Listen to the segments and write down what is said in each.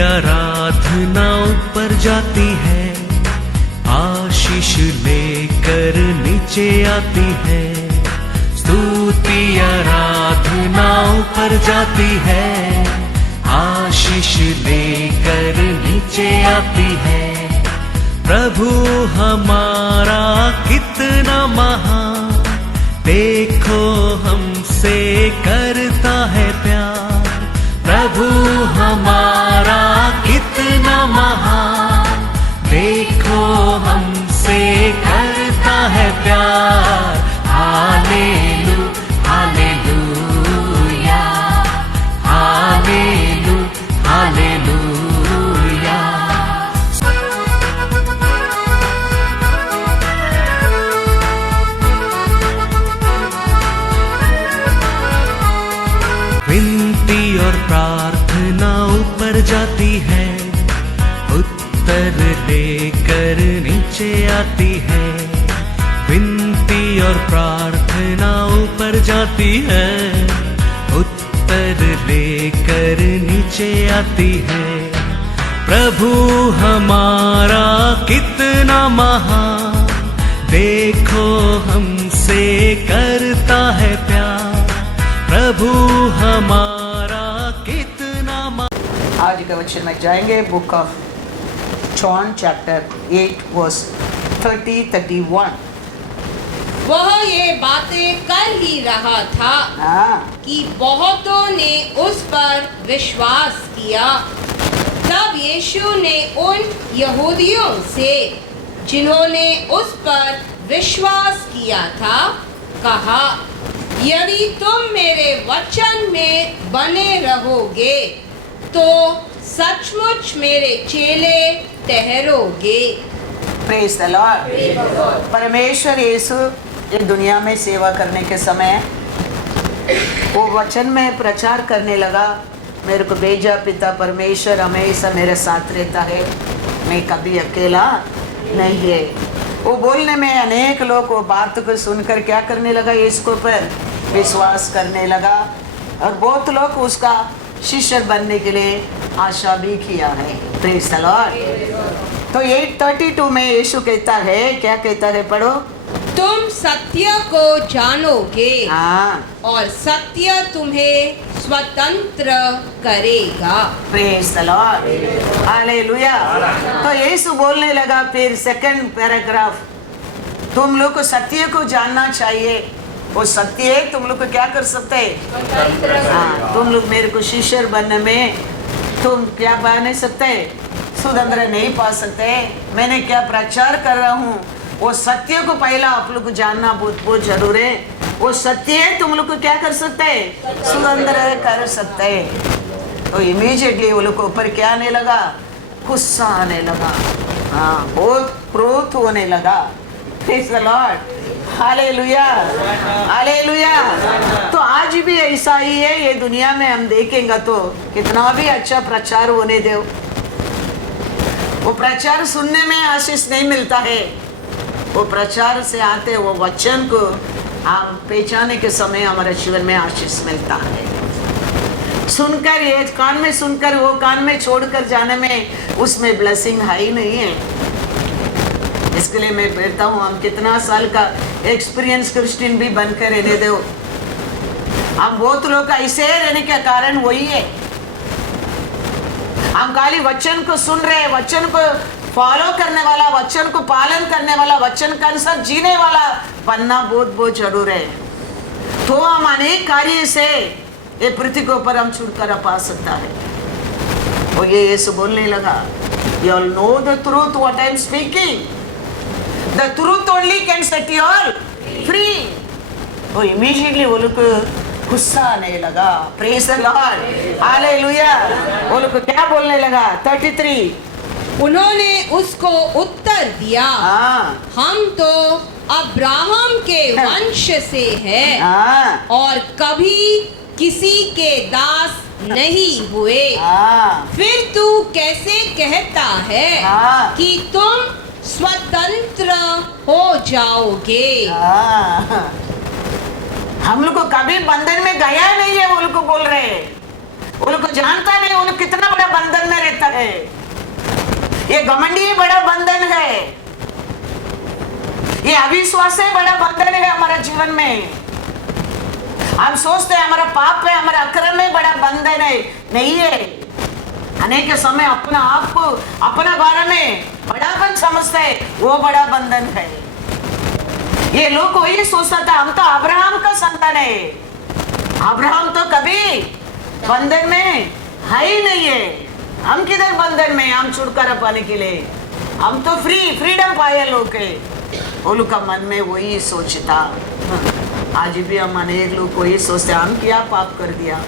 आराधना ऊपर जाती है, आशीष लेकर नीचे आती है। स्तुति आराधना ऊपर जाती है, आशीष लेकर नीचे आती है। प्रभु हमारा कितना महान, देखो हमसे करता है प्यार। प्रभु हमारा कितना महान, देखो हमसे करता है प्यार। हालेलू हालेलूया, हालेलू हालेलूया। विनती और प्रार्थना ऊपर जाती है, उत्तर लेकर नीचे आती है। विनती और प्रार्थना ऊपर जाती है, उत्तर लेकर नीचे आती है। प्रभु हमारा कितना महान, देखो हमसे करता है प्यार। प्रभु हमारा कितना आज के वचन में जाएंगे book of John chapter 8 verse 30-31। वह ये बातें कर ही रहा था कि बहुतों ने उस पर विश्वास किया। तब यीशु ने उन यहूदियों से जिन्होंने उस पर विश्वास किया था कहा, यदि तुम मेरे वचन में बने रहोगे तो सचमुच मेरे चेले ठहरोगे। Praise the Lord. परमेश्वर यीशु इस दुनिया में सेवा करने के समय वो वचन में प्रचार करने लगा, मेरे को भेजा पिता परमेश्वर हमेशा मेरे साथ रहता है, मैं कभी अकेला नहीं है। वो बोलने में अनेक लोग वो बात को सुनकर क्या करने लगा, इसको पर विश्वास करने लगा और बहुत लोग उसका शिष्य बनने के लिए आशा भी किया है। Praise the Lord. तो 8:32 में यीशु कहता है, क्या कहता है, पढ़ो। तुम सत्य को जानोगे और सत्य तुम्हें स्वतंत्र करेगा। Praise the Lord, hallelujah. तो यीशु बोलने लगा फिर सेकंड पैराग्राफ, तुम लोग को सत्य को जानना चाहिए। वो सत्य है, तुम लोग को क्या कर सकते हैं? तुम लोग मेरे को शिष्य बनने में तुम क्या बन सकते, स्वतंत्र नहीं पा सकते। मैंने क्या प्रचार कर रहा हूँ, वो सत्य को पहला आप लोग को जानना बहुत बहुत जरूर है। वो सत्य है, तुम लोग को क्या कर सकते हैं, स्वतंत्र कर सकते हैं। तो इमीडिएटली वो लोग को ऊपर क्या आने लगा, गुस्सा आने लगा, बहुत क्रोध होने लगा। Praise the Lord, hallelujah hallelujah. तो आज भी ऐसा ही है, ये दुनिया में हम देखेंगे तो कितना भी अच्छा प्रचार होने दो, वो प्रचार सुनने में आशीष नहीं मिलता है। वो प्रचार से आते वो वचन को हम पहचाने के समय हमारे जीवन में आशीष मिलता है। सुनकर ये कान में सुनकर वो कान में छोड़कर जाने में उसमें ब्लेसिंग है ही नहीं है। इसके लिए मैं कहता हूँ, हम कितना साल का एक्सपीरियंस क्रिश्चियन भी बनकर रहने दो, हम बहुत लोग ऐसे रहने के कारण वही है। हम खाली वचन को सुन रहे, वचन को फॉलो करने वाला, वचन को पालन करने वाला, वचन का अनुसार जीने वाला बनना बहुत बहुत जरूर है। तो हम अनेक कार्य से ये पृथ्वी के ऊपर हम छुटकारा पा सकता है। और ये यीशु बोलने लगा, you all know the truth what I am speaking. The truth only can set you all free. और immediately वो लोग गुस्सा आने लगा। Praise the Lord, hallelujah. वो लोग क्या बोलने लगा, 33। उन्होंने उसको उत्तर दिया, हम तो अब्राहम के वंश से हैं और कभी किसी के दास नहीं हुए। फिर तू कैसे कहता है कि तुम स्वतंत्र हो जाओगे? हम लोग को कभी बंधन में गया नहीं है, वो लोग को बोल रहे हैं। वो लोग को जानता नहीं में उन कितना बड़ा बंधन में रहता है। ये घमंडी बड़ा बंधन है, ये अविश्वास है बड़ा बंधन है हमारा जीवन में। हम सोचते हैं हमारा पाप है, हमारा अक्रम है, बड़ा बंधन है। नहीं है। अनेक समय अपना आप को अपना बारे में बड़ापन समझते है, वो बड़ा बंधन है। ये लोग को ये सोचता था हम तो अब्राहम का संतान है। अब्राहम तो कभी बंधन में है ही नहीं है। हम किधर बंधन में, हम छुटकारा पाने के लिए हम तो फ्रीडम पाए लोग के। वो लोग का मन में वही सोचता। आज भी हम अनेक लोग को ये सोचते हम क्या पाप कर दिया,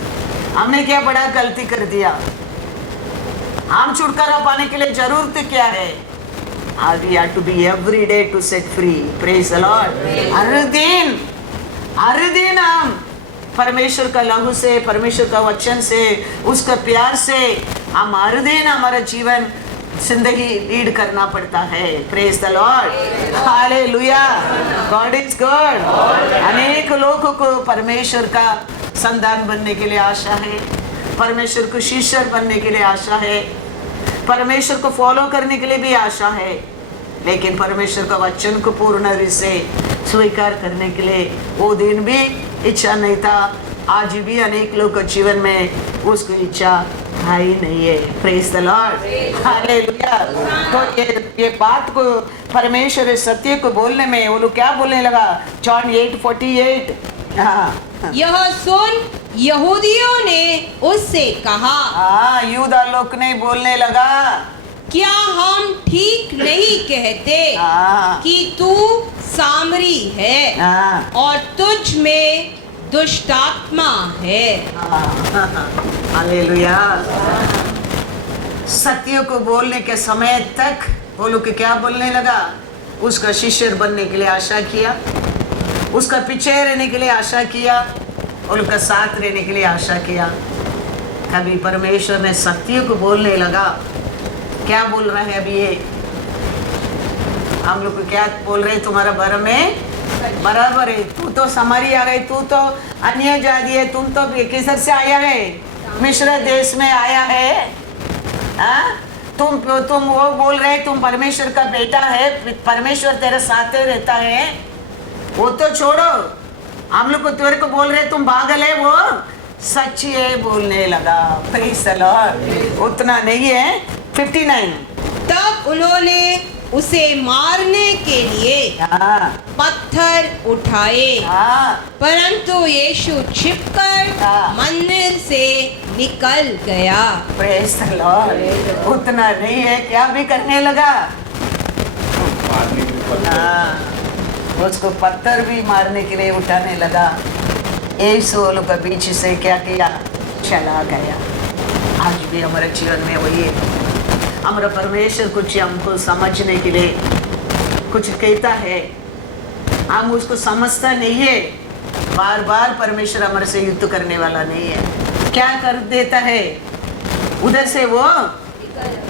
हमने क्या बड़ा गलती कर दिया, हम छुटकारा पाने के लिए जरूरत क्या है। आज we have to be every day to set free. Praise the Lord. हर दिन हम परमेश्वर का लहू से, परमेश्वर का वचन से, उसका प्यार से हम हर दिन हमारा जीवन जिंदगी लीड करना पड़ता है। Praise the Lord. Hallelujah. God is good. अनेक लोगों को परमेश्वर का संतान बनने के लिए आशा है, परमेश्वर को शिष्य बनने के लिए आशा है, परमेश्वर को फॉलो करने के लिए भी आशा है, लेकिन परमेश्वर का वचन को पूर्ण रूप से स्वीकार करने के लिए वो दिन भी इच्छा नहीं था। आज भी अनेक लोग के जीवन में उसकी इच्छा है ही नहीं है। Praise the Lord. हालेलुया। तो ये बात को परमेश्वर सत्य को बोलने में वो लोग क्या बोलने लगा, जॉन 8:48। हाँ, यह सुन यहूदियों ने उससे कहा, हाँ, यूदा लोग ने बोलने लगा, क्या हम ठीक नहीं कहते कि तू सामरी है और तुझ में दुष्टात्मा है। हालेलुया। सत्य को बोलने के समय तक वो लोग क्या बोलने लगा, उसका शिष्य बनने के लिए आशा किया, उसका पीछे रहने के लिए आशा किया, और उसका साथ रहने के लिए आशा किया। कभी परमेश्वर ने सत्य को बोलने लगा, क्या बोल रहा है अभी ये, हम लोग को क्या बोल रहे, तुम्हारा बारे में बराबर है, तू तो समारी आ गई, तू तो अन्य जाति है, तुम तो किसर से आया है, मिस्र देश में आया है। तुम वो बोल रहे तुम परमेश्वर का बेटा है, परमेश्वर तेरे साथ रहता है, वो तो छोड़ो, हम लोग को तेरे को बोल रहे तुम पागल है, वो सच है बोलने लगा। Praise the Lord. उतना नहीं है। 59। तब उन्होंने उसे मारने के लिए पत्थर उठाए, परंतु यीशु छिपकर मंदिर से निकल गया। Praise the Lord. उतना नहीं है, क्या भी करने लगा, उसको पत्थर भी मारने के लिए उठाने लगा। यीशु लोग के बीच से क्या किया, चला गया। आज भी हमारे जीवन में वही है। हमारा परमेश्वर कुछ हमको समझने के लिए कुछ कहता है, हम उसको समझता नहीं है। बार बार परमेश्वर हमारे से युद्ध करने वाला नहीं है। क्या कर देता है, उधर से वो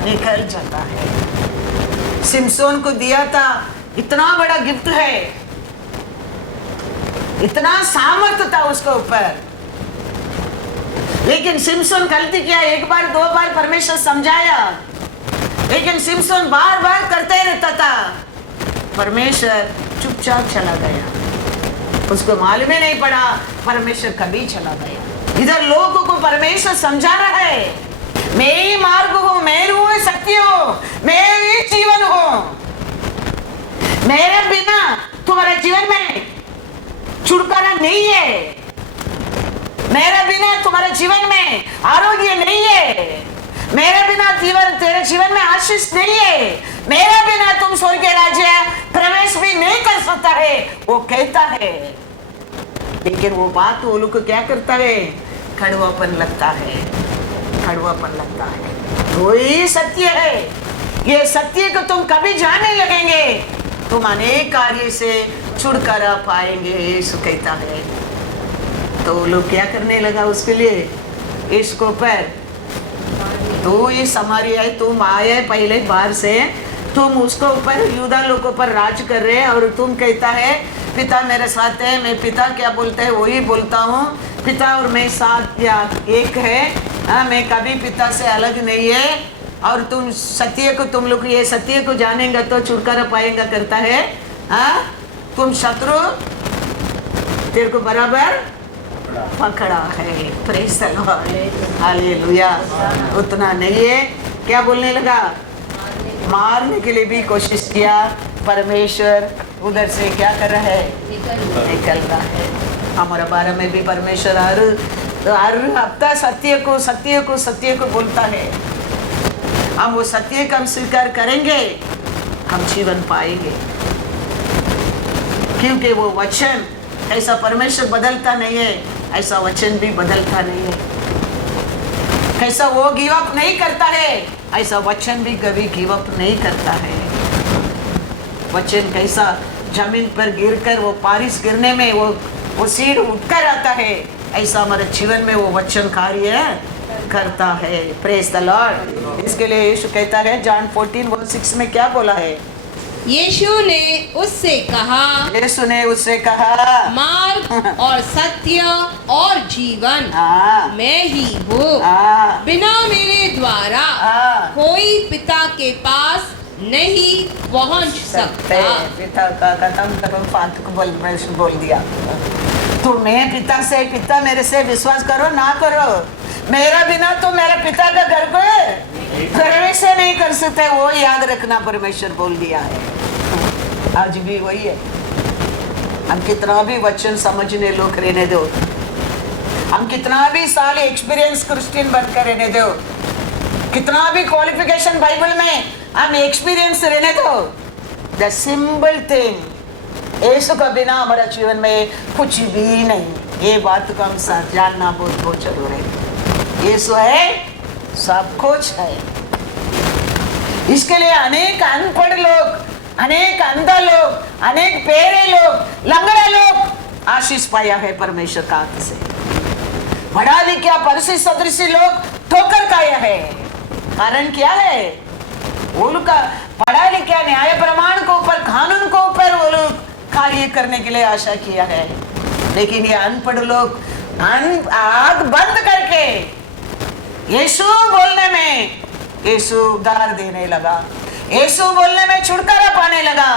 निकल जाता है। सिमसोन को दिया था, इतना बड़ा गिफ्ट है, इतना सामर्थ्य था उसके ऊपर, लेकिन सिमसोन गलती किया। एक बार दो बार परमेश्वर समझाया, लेकिन सिमसोन बार बार करते रहता था। परमेश्वर चुपचाप चला गया, उसको मालूम ही नहीं पड़ा परमेश्वर कभी चला गया। इधर लोगों को परमेश्वर समझा रहा है, मैं ही मार्ग हूं, मैं हूं सत्य हूं, मैं ही जीवन हूं, मेरे बिना तुम्हारे जीवन में छुटकारा नहीं है, मेरे बिना तुम्हारे जीवन में आरोग्य नहीं है, मेरे बिना तेरे जीवन में आशीष नहीं है, मेरे बिना तुम स्वर्ग के राज्य प्रवेश भी नहीं कर सकता है, वो कहता है। लेकिन वो बात वो लोग को क्या करता है, कड़वापन लगता है, कड़वापन लगता है। वही सत्य है। ये सत्य को तुम कभी जानने लगेंगे, तुम अनेक कार्य से छुटकारा पाएंगे, यीशु कहता है। तो लोग क्या करने लगा उसके लिए, इसको पर तो ये समारिया है, तुम आए पहले बाहर से, तुम उसको ऊपर यूदा लोगों पर राज कर रहे हैं, और तुम कहता है पिता मेरे साथ है, मैं पिता क्या बोलता है वही बोलता हूँ, पिता और मैं साथ या एक है, हाँ, मैं कभी पिता से अलग नहीं है, और तुम सत्य को, तुम लोग ये सत्य को जानेंगे तो छुटकारा पाएंगे करता है। हाँ, तुम शत्रु तेरे को बराबर पकड़ा है। Praise the Lord, hallelujah. उतना नहीं है, क्या बोलने लगा, मारने के लिए भी कोशिश किया, परमेश्वर उधर से क्या कर रहा है, निकल रहा है। हमारा बारे में भी परमेश्वर हर हफ्ता सत्य को बोलता है। हम वो सत्य का हम स्वीकार करेंगे, हम जीवन पाएंगे, क्योंकि वो वचन ऐसा परमेश्वर बदलता नहीं है, ऐसा वचन भी बदलता नहीं है। कैसा वो गिव अप नहीं करता है, ऐसा वचन भी कभी गिव अप नहीं करता है। वचन कैसा जमीन पर गिरकर वो बारिश गिरने में वो सीड उठकर आता है, ऐसा हमारे जीवन में वो वचन कार्य करता है। Praise the Lord. इसके लिए यीशु कहता है, जॉन 14:6 में क्या बोला है, यीशु ने उससे कहा, मार्ग और सत्य और जीवन मैं ही हूँ। बिना मेरे द्वारा कोई पिता के पास नहीं पहुँच सकता। पिता का खत्म फालतू को बोल दिया। तो मैं पिता मेरे से विश्वास करो ना करो, मेरा बिना तो मेरा पिता का घर को प्रवेश नहीं कर सकते, वो याद रखना परमेश्वर बोल दिया है। आज भी वही है। हम कितना भी वचन समझने लोग रहने दो, हम कितना भी साल एक्सपीरियंस क्रिश्चियन बनकर रहने दो, कितना भी क्वालिफिकेशन बाइबल में हम एक्सपीरियंस रहने दो, द सिंपल थिंग यीशु का बिना हमारा जीवन में कुछ भी नहीं। ये बात को हम साथ जानना बहुत जरूरी है। यीशु है, सब कुछ है। इसके लिए अनेक अनपढ़ लोग, अनेक अंधा लोग, अनेक पेरे लोग, लंगड़ा लोग आशीष पाया है परमेश्वर का हाथ से। पढ़ा लिखा परिचित सदृशी लोग ठोकर खाया है। कारण क्या है, वो लोग का पढ़ा लिखा न्याय प्रमाण को ऊपर, कानून को ऊपर वो लोग कार्य करने के लिए आशा किया है। लेकिन ये अनपढ़ लोग आग बंद करके यीशु बोलने में यीशु उद्धार देने लगा, यीशु बोलने में छुटकारा पाने लगा,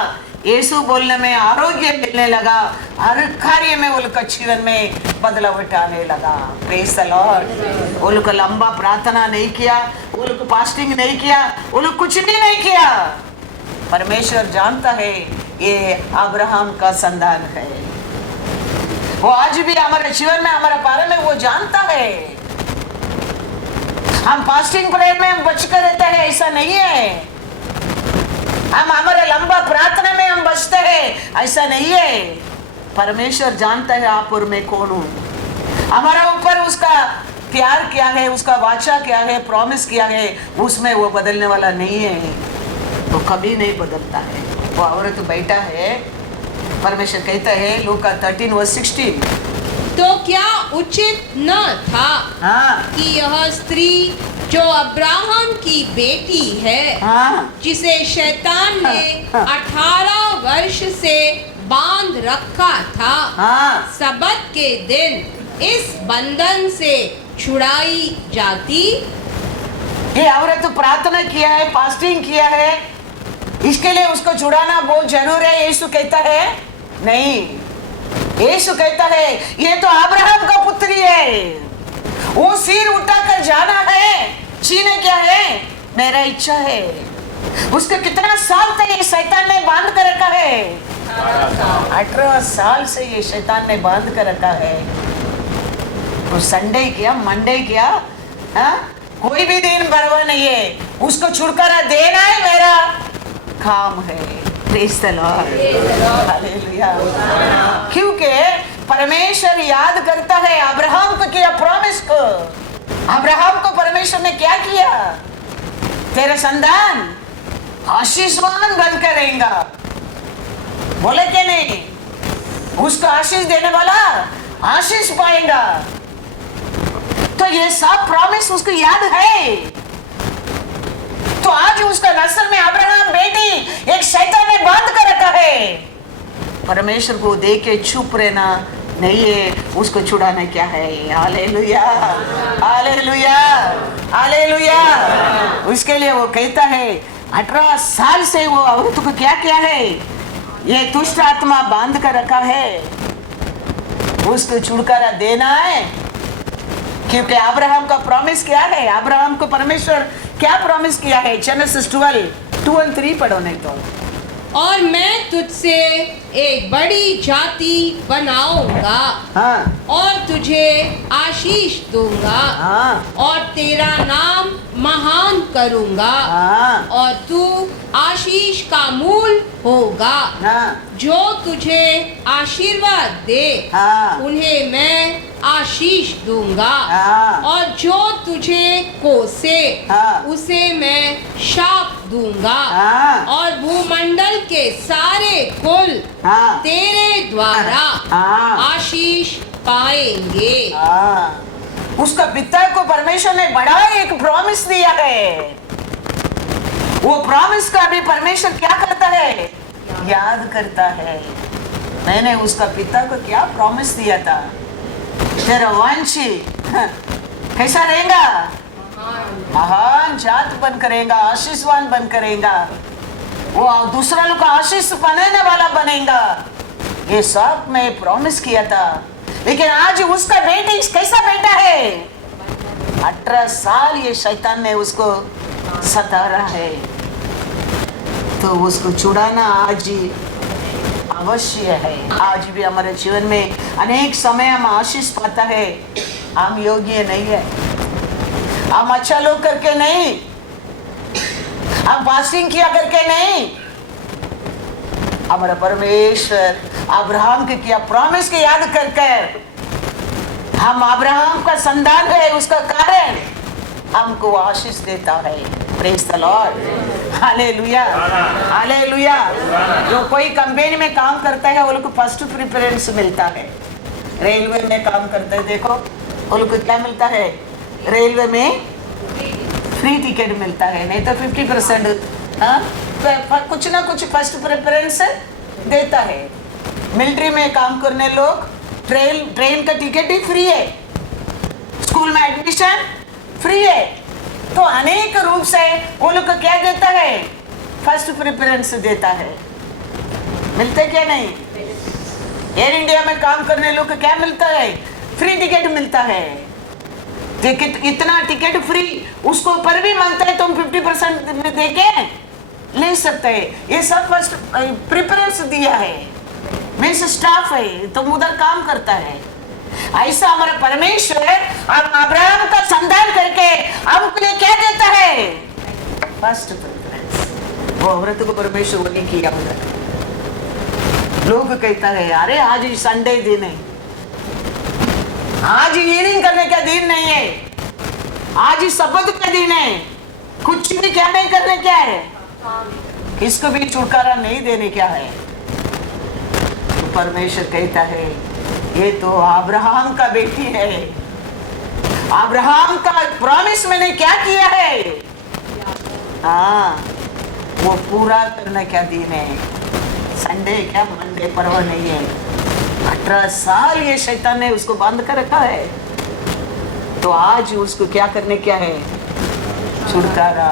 यीशु बोलने में आरोग्य मिलने लगा, हर कार्य में वो लोग जीवन में बदलाव आने लगा। Praise the Lord. वो लोग लंबा प्रार्थना नहीं किया, वो लोग फास्टिंग नहीं किया, वो लोग कुछ भी नहीं किया। परमेश्वर जानता है ये अब्राहम का संतान है। वो आज भी हमारे जीवन में हमारे बारे में वो जानता है। हम फास्टिंग प्रेयर में हम बचकर रहते हैं ऐसा नहीं है, हम हमारे लंबा प्रार्थना में हम बचते हैं ऐसा नहीं है। परमेश्वर जानता है आप और मैं कौन हूं, हमारा ऊपर उसका प्यार क्या है, उसका वाचा क्या है, प्रॉमिस क्या है, उसमें वो बदलने वाला नहीं है, तो कभी नहीं बदलता है। वो औरत बैठा है, परमेश्वर कहता है लूका 13:16, तो क्या उचित न था कि यह स्त्री जो अब्राहम की बेटी है, जिसे शैतान ने 18 वर्ष से बांध रखा था, सबत के दिन इस बंधन से छुड़ाई जाती। ये औरत तो प्रार्थना किया है, फास्टिंग किया है, इसके लिए उसको छुड़ाना बहुत जरूर है। यीशु कहता है नहीं, यीशु कहता है ये तो अब्राहम का पुत्री है, वो सिर उठाकर जाना है, छीने क्या है, मेरा इच्छा है। उसको कितना साल तक ये शैतान ने बांध कर रखा है, 18 साल से ये शैतान ने बांध कर रखा है। वो संडे किया, मंडे किया, कोई भी दिन परवाह नहीं है, उसको छुटकारा देना है मेरा काम है। Praise the Lord, hallelujah. क्योंकि परमेश्वर याद करता है अब्राहम को किया प्रॉमिस को। अब्राहम को परमेश्वर ने क्या किया, तेरा संतान आशीषवान बनकर रहेगा, बोले कि नहीं, उसको आशीष देने वाला आशीष पाएगा। तो ये सब प्रॉमिस उसको याद है। तो आज उसका नस्ल में अब्राहम बेटी एक शैतान ने बांध कर रखा है। परमेश्वर को देख के चुप रहना नहीं है, उसको छुड़ाना क्या है? Hallelujah, hallelujah, hallelujah. उसके लिए वो कहता है 18 साल से वो औरत को क्या किया है? ये दुष्ट आत्मा बांध कर रखा है, उसको छुटकारा देना है। क्योंकि अब्राहम का प्रॉमिस क्या है? अब्राहम को परमेश्वर क्या प्रॉमिस किया है? जेनेसिस 12:2-3 पढ़ो नहीं तो। और मैं तुझसे एक बड़ी जाति बनाऊंगा, हाँ, और तुझे आशीष दूंगा, हाँ, और तेरा नाम महान करूंगा, हाँ, और तू आशीष का मूल होगा। हाँ, जो तुझे आशीर्वाद दे, हाँ, उन्हें मैं आशीष दूंगा, हाँ, और जो तुझे कोसे, हाँ, उसे मैं शाप दूंगा, हाँ, और भूमंडल के सारे कुल हाँ, तेरे द्वारा हाँ, आशीष पाएंगे। हाँ। उसका पिता को परमेश्वर ने बड़ा एक प्रॉमिस दिया है। वो प्रॉमिस का भी परमेश्वर क्या करता है? याद करता है। मैंने उसका पिता को क्या प्रॉमिस दिया था? तेरा वंशी कैसा रहेगा? महान जात बन करेगा, आशीषवान बन करेगा, वो दूसरा लोग का आशीष बनाने वाला बनेगा। ये सब मैं प्रॉमिस किया था। लेकिन आज उसका बेटी कैसा बेटा है? 18 साल ये शैतान ने उसको सता रहा है। तो उसको छुड़ाना आज ही अवश्य है। आज भी हमारे जीवन में अनेक समय हम आशीष पाता है, हम योग्य नहीं है, हम अच्छा लोग करके नहीं, हम फास्टिंग किया करके नहीं। हमारा परमेश्वर अब्राहम के किया प्रॉमिस के याद करके हम अब्राहम का संतान है, उसका कारण हमको आशीष देता है। Praise the Lord, hallelujah, hallelujah. जो कोई कंपनी में काम करता है वो लोग को फर्स्ट प्रेफरेंस मिलता है। रेलवे में काम करता है, देखो वो लोग को क्या मिलता है? रेलवे में फ्री टिकट मिलता है, नहीं तो 50% हाँ, कुछ ना कुछ फर्स्ट प्रेफरेंस देता है। मिलिट्री में काम करने लोग ट्रेन का टिकट ही फ्री है, स्कूल में एडमिशन फ्री है। तो अनेक रूप से वो लोग को क्या देता है? फर्स्ट प्रेफरेंस देता है। मिलते क्या नहीं? एयर इंडिया में काम करने लोग को क्या मिलता है? फ्री टिकट मिलता है। टिकट, इतना टिकट फ्री, उसको ऊपर भी मांगता है तुम 50% में देके ले सकते हैं। ये सब फर्स्ट प्रेफरेंस दिया है। मीन्स स्टाफ है, तुम उधर काम करता है। ऐसा हमारा परमेश्वर अब्राहम का संतान करके हमको लिए क्या देता है? First preference. वो औरत को परमेश्वर वो नहीं किया उधर। लोग कहता है अरे आज ही संडे दिन है, आज हीलिंग करने का दिन नहीं है, आज ही शब्द का दिन है, कुछ भी क्या नहीं करने क्या है, किसको भी छुटकारा नहीं देने क्या है। तो परमेश्वर कहता है ये तो अब्राहम का बेटी है, अब्राहम का प्रॉमिस मैंने क्या किया है, हाँ वो पूरा करने क्या दिन है। संडे क्या मंडे परवाह नहीं है। 18 साल ये शैतान ने उसको बंद कर रखा है, तो आज उसको क्या करने क्या है? छुटकारा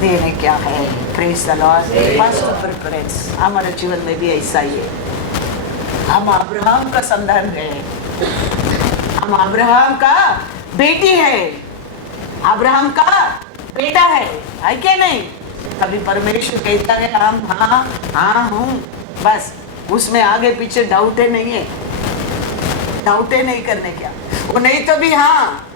देने क्या है। Praise the Lord. First preference हमारे जीवन में भी ऐसा ही है। हम अब्राहम का संतान है, हम अब्राहम का बेटी है, अब्राहम का बेटा है क्या नहीं? कभी परमेश्वर कहता है हम हाँ हाँ हूँ, बस उसमें आगे पीछे डाउटे नहीं है, डाउटे नहीं करने क्या। वो नहीं तो भी हाँ,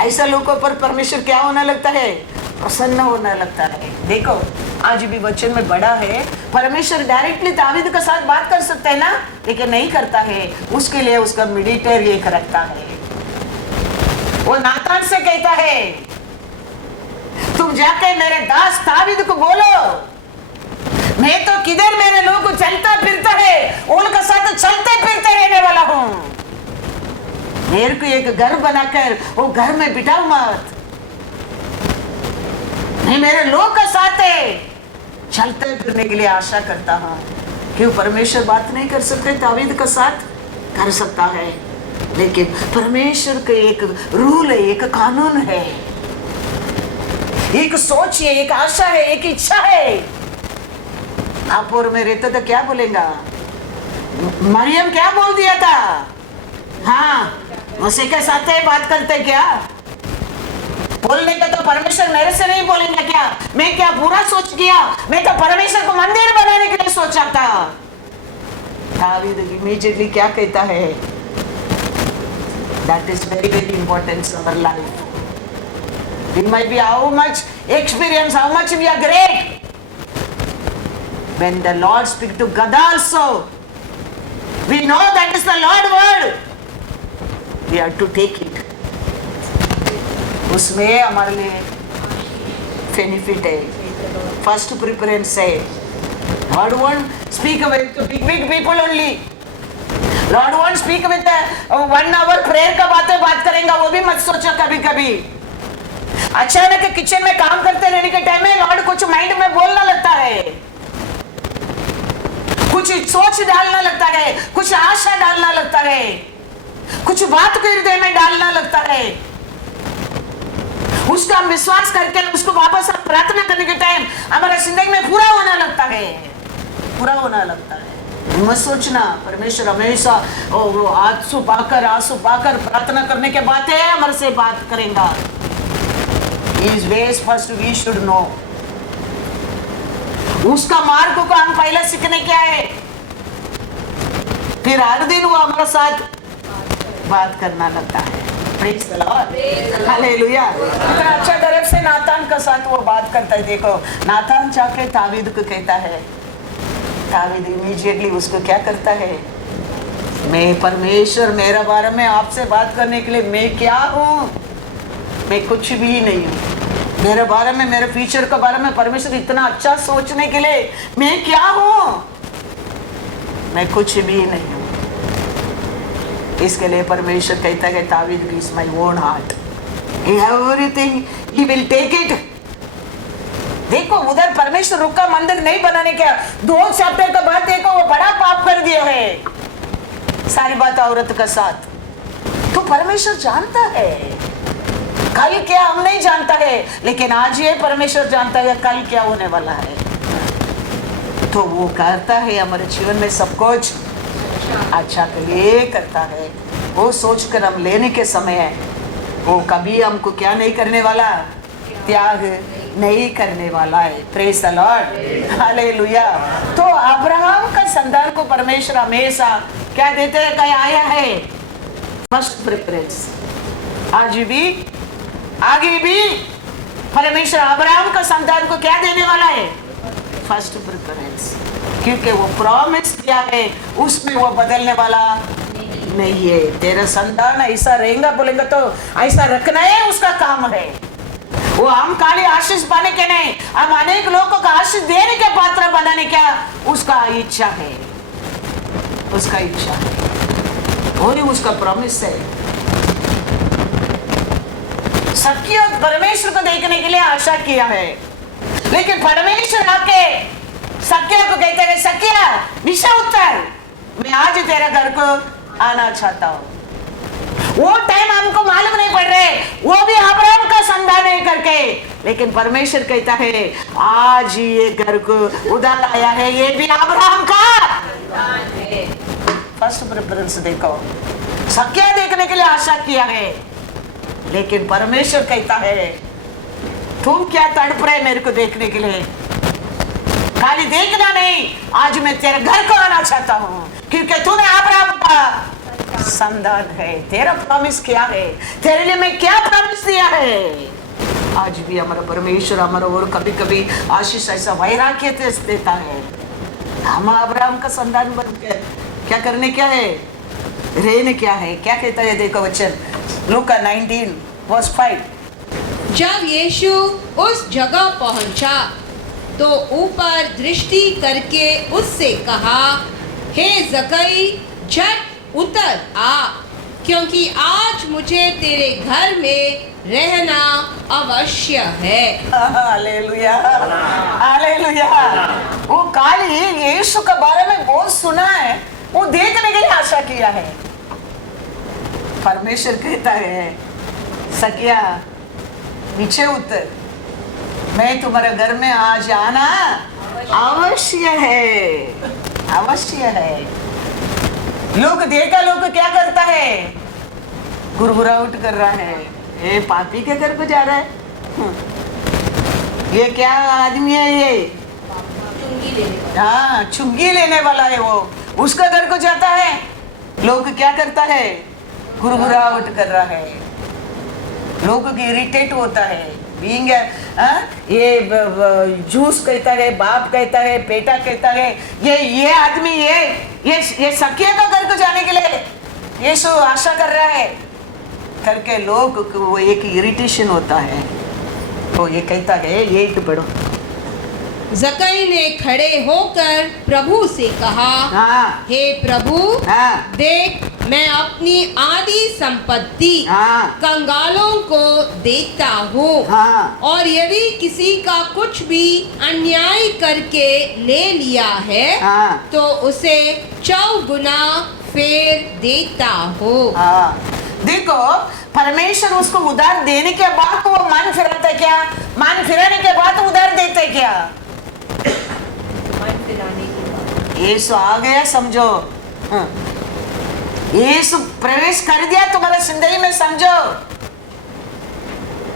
ऐसा लोगों पर परमेश्वर क्या होना लगता है? प्रसन्न होना लगता है। देखो आज भी वचन में बड़ा है, परमेश्वर डायरेक्टली दावीद के साथ बात कर सकता है ना, लेकिन नहीं करता है। उसके लिए उसका मीडिएटर एक रखता है। वो नातान से कहता है तुम जाके मेरे दास दावीद को बोलो, मैं तो किधर मेरे लोग को चलता फिरता है उनके साथ चलते फिरते रहने वाला हूँ। मेरे को एक घर बनाकर वो घर में बिठाओ मत, मैं मेरे लोग का साथ है चलते फिरने के लिए आशा करता हूँ। क्यों परमेश्वर बात नहीं कर सकते दावीद का साथ? कर सकता है, लेकिन परमेश्वर का एक रूल है, एक कानून है, एक सोच है, एक आशा है, एक इच्छा है। आप और मैं रहते तो क्या बोलेगा? मरियम क्या बोल दिया था? हाँ, उसी के साथ ही बात करते क्या? बोलने का तो परमेश्वर मेरे से नहीं बोलेंगे क्या? मैं क्या बुरा सोच किया? मैं तो परमेश्वर को मंदिर बनाने के लिए सोचा था। दावीद इमीडिएटली क्या कहता है? That is very very important in our life. It might be how much experience, how much we are great. When the Lord speaks to Gad also, we know that is the Lord word. We have to take it. उसमें हमारे लिए benefit है, first preference है। Lord won't speak with big people only. Lord won't speak with 1 hour prayer का बात करेंगे, वो भी मत सोचो कभी कभी। अचानक किचन में काम करते रहने के टाइम में लॉर्ड कुछ माइंड में बोलना लगता है, कुछ सोच डालना लगता है, कुछ आशा डालना लगता है, कुछ बात को हृदय में डालना लगता है। उसका हम विश्वास करके उसको वापस हम प्रार्थना करने के टाइम हमारा जिंदगी में पूरा होना लगता है, पूरा होना लगता है। मत सोचना परमेश्वर हमेशा आंसू पाकर प्रार्थना करने के बाद है हमारे से बात करेगा। His ways first we should know. उसका मार्ग को हम पहले सीखने क्या है, फिर हर दिन वो हमारे साथ बात करना लगता है। Praise the Lord. हालेलुया। इतना अच्छा तरफ से नातान के साथ वो बात करता है। देखो नातान जाके दावीद को कहता है, दावीद इमीडिएटली उसको क्या करता है? मैं परमेश्वर मेरे बारे में आपसे बात करने के लिए मैं क्या हूँ? मैं कुछ भी नहीं हूँ। मेरे बारे में, मेरे फ्यूचर के बारे में परमेश्वर इतना अच्छा सोचने के लिए मैं क्या हूँ? मैं कुछ भी नहीं हूँ। इसके लिए परमेश्वर कहता है David is my own heart, everything he will take it. देखो उधर परमेश्वर रुका मंदिर नहीं बनाने का, 2 चैप्टर के बाद देखो वो बड़ा पाप कर दिया है सारी बात औरत के साथ। तो परमेश्वर जानता है, कल क्या हम नहीं जानता है, लेकिन आज ये परमेश्वर जानता है कल क्या होने वाला है। तो वो करता है हमारे जीवन में सब कुछ अच्छा के लिए करता है। वो सोच कर हम लेने के समय है, वो कभी हमको क्या नहीं करने वाला, त्याग नहीं करने वाला है। Praise the Lord, hallelujah. तो अब्राहम का संतान को परमेश्वर हमेशा क्या देते हैं, क्या आया है? First preference. आज भी आगे भी परमेश्वर अब्राहम का संतान को क्या देने वाला है? फर्स्ट प्रेफरेंस, क्योंकि वो प्रॉमिस किया है उसमें वो बदलने वाला नहीं है। तेरा संतान ऐसा रहेगा बोलेंगे तो ऐसा रखना है उसका काम है। वो हम खाली आशीष पाने के नहीं, हम अनेक लोगों को आशीष देने के पात्र बनाने का उसका इच्छा है, उसका इच्छा है और उसका प्रॉमिस है। सत्य परमेश्वर को देखने के लिए आशा किया है, लेकिन परमेश्वर आके सत्य को कहते हैं, सत्य निशा उत्तर मैं आज तेरे घर को आना चाहता हूँ। वो टाइम हमको मालूम नहीं पड़ रहे, वो भी अब्राहम का संतान नहीं करके, लेकिन परमेश्वर कहता है आज ये घर को उधार आया है, ये भी अब्राहम का है। फर्स्ट प्रेफरेंस देखो, सत्य देखने के लिए आशा किया है, लेकिन परमेश्वर कहता है तुम क्या तड़प रहे मेरे को देखने के लिए? खाली देखना नहीं, आज मैं तेरे घर को आना चाहता हूँ, क्योंकि तूने अब्राहम का संतान है। तेरा प्रॉमिस क्या है? तेरे लिए मैं क्या प्रॉमिस दिया है? आज भी हमारा परमेश्वर हमारा और कभी कभी आशीष ऐसा वैराग्य देता है। हम अब्राहम का संतान बनकर क्या करने क्या है, रहने क्या है? क्या कहता है देखो वचन, लूका 19:5। जब यीशु उस जगह पहुंचा तो ऊपर दृष्टि करके उससे कहा, हे जक्कई झट उतर आ, क्योंकि आज मुझे तेरे घर में रहना अवश्य है। Hallelujah, hallelujah. वो काली यीशु के बारे में बहुत सुना है, वो देखने के लिए आशा किया है। परमेश्वर कहता है सखिया नीचे उतर, मैं तुम्हारे घर में आज आना अवश्य है, अवश्य है। लोग देखा, लोग क्या करता है, गुरगुराहट कर रहा है, ये पापी के घर को जा रहा है, ये क्या आदमी है ये, हाँ चुंगी लेने वाला है वो, उसका घर को जाता है। लोग क्या करता है, गुरगुराहट कर रहा है, लोगों की इरिटेट होता है, बीइंग ये जूस कहता है, बाप कहता है, बेटा कहता है, ये आदमी ये सखिया का घर को जाने के लिए यीशु आशा कर रहा है करके लोग को वो एक इरिटेशन होता है। तो ये कहता है, ये पढ़ो। जक्कई ने खड़े होकर प्रभु से कहा, हाँ, हे प्रभु, हाँ, देख मैं अपनी आधी संपत्ति हाँ, कंगालों को देता हूँ, हाँ, और यदि किसी का कुछ भी अन्याय करके ले लिया है, हाँ, तो उसे 4 गुना फेर देता हूँ। हाँ। देखो परमेश्वर उसको उधार देने के बाद तो वो मन फिराता है क्या, मन फिराने के बाद उधार देते है क्या? यीशु आ गया समझो, यीशु प्रवेश कर दिया तुम्हारे जिंदगी में, समझो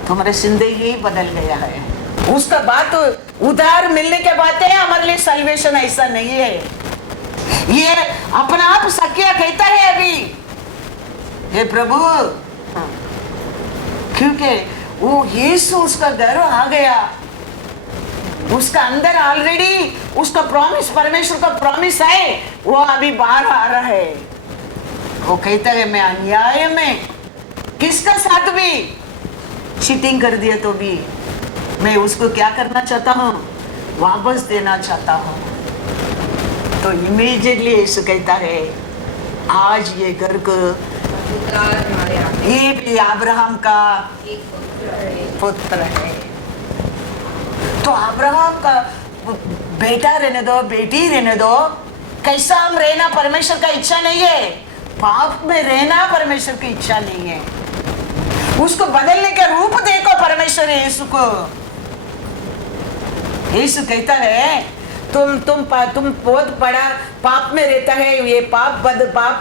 तुम्हारे जिंदगी बदल गया है। उसका बात उधार मिलने के बाद है हमारे लिए सल्वेशन, ऐसा नहीं है। ये अपना आप सखिया कहता है अभी, हे प्रभु, क्योंकि वो यीशु उसका घर आ गया, उसका अंदर ऑलरेडी उसका प्रॉमिस, परमेश्वर का प्रॉमिस है, वो अभी बाहर आ रहा है। वो कहता है मैं अन्याय में किसका साथ भी चीटिंग कर दिया तो भी मैं उसको क्या करना चाहता हूँ, वापस देना चाहता हूँ। तो इमीडिएटली यीशु कहता है आज ये घर को, ये भी अब्राहम का पुत्र है। तो अब्राहम का बेटा रहने दो, बेटी रहने दो, कैसा हम रहना परमेश्वर का इच्छा नहीं है, पाप में रहना परमेश्वर की इच्छा नहीं है। उसको बदलने का रूप देखो परमेश्वर यीशु को। यीशु कहता है तुम बहुत बड़ा पाप में रहता है, ये पाप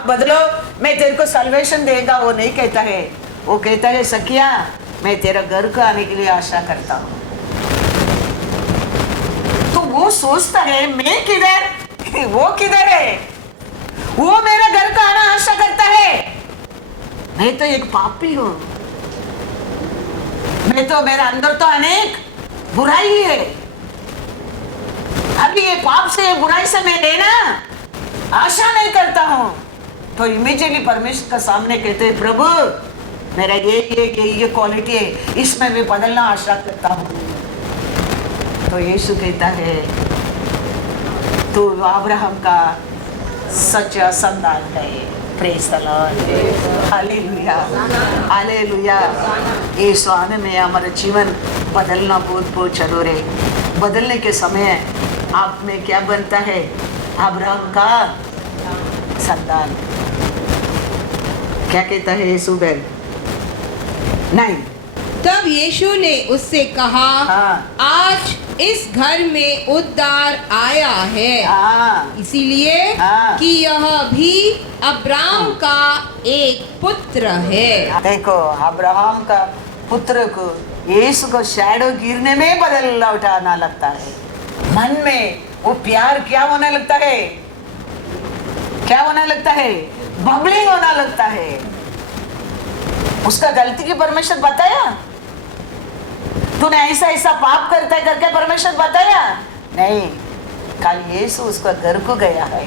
बदलो, मैं तेरे को सल्वेशन देगा। वो नहीं कहता है, वो कहता है सखिया मैं तेरा घर को आने के लिए आशा करता हूँ। तो वो सोचता है मैं किधर, वो किधर है, वो मेरा घर को आना आशा करता है। मैं तो एक पापी हूँ, मैं तो, मेरा अंदर तो अनेक बुराई है, अभी ये पाप से बुराई से मैं लेना आशा नहीं करता हूँ। तो इमीडिएटली परमेश्वर का सामने कहते हैं प्रभु मेरा ये क्वालिटी है, इसमें मैं बदलना आशा करता हूँ। तो यीशु कहता है तू अब्राहम का सच्चा संतान है। Praise the Lord, hallelujah, hallelujah. यीशु आने में हमारा जीवन बदलना बहुत जरूरी है। बदलने के समय आप में क्या बनता है, अब्राहम का संतान। क्या कहता है यीशु बहन? नहीं। तब यीशु ने उससे कहा, हाँ। आज इस घर में उद्धार आया है, हाँ। इसीलिए हाँ। कि यह भी अब्राहम का एक पुत्र है। देखो अब्राहम का पुत्र को यीशु को शैडो गिरने में बदल लौटाना लगता है। मन में वो प्यार क्या होने लगता है, क्या होने लगता है, बबलिंग होना लगता है। उसका गलती की परमेश्वर बताया, तूने ऐसा ऐसा पाप करता है करके परमेश्वर बताया नहीं। कल यीशु उसका घर को गया है,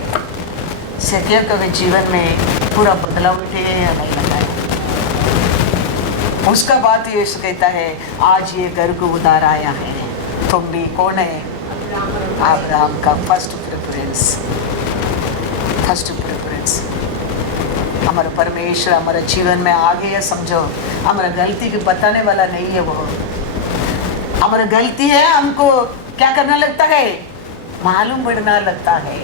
सखिया के जीवन में पूरा बदलाव उठे नहीं लगाया। उसका बात यीशु कहता है आज ये घर को उधार आया है। तुम भी कौन है? अब्राहम का फर्स्ट प्रेफरेंस, फर्स्ट प्रेफरेंस। हमारा परमेश्वर हमारे जीवन में आ गया, समझो हमारा गलती की बताने वाला नहीं है। वो हमारा गलती है, हमको क्या करना लगता है, मालूम पड़ना लगता है।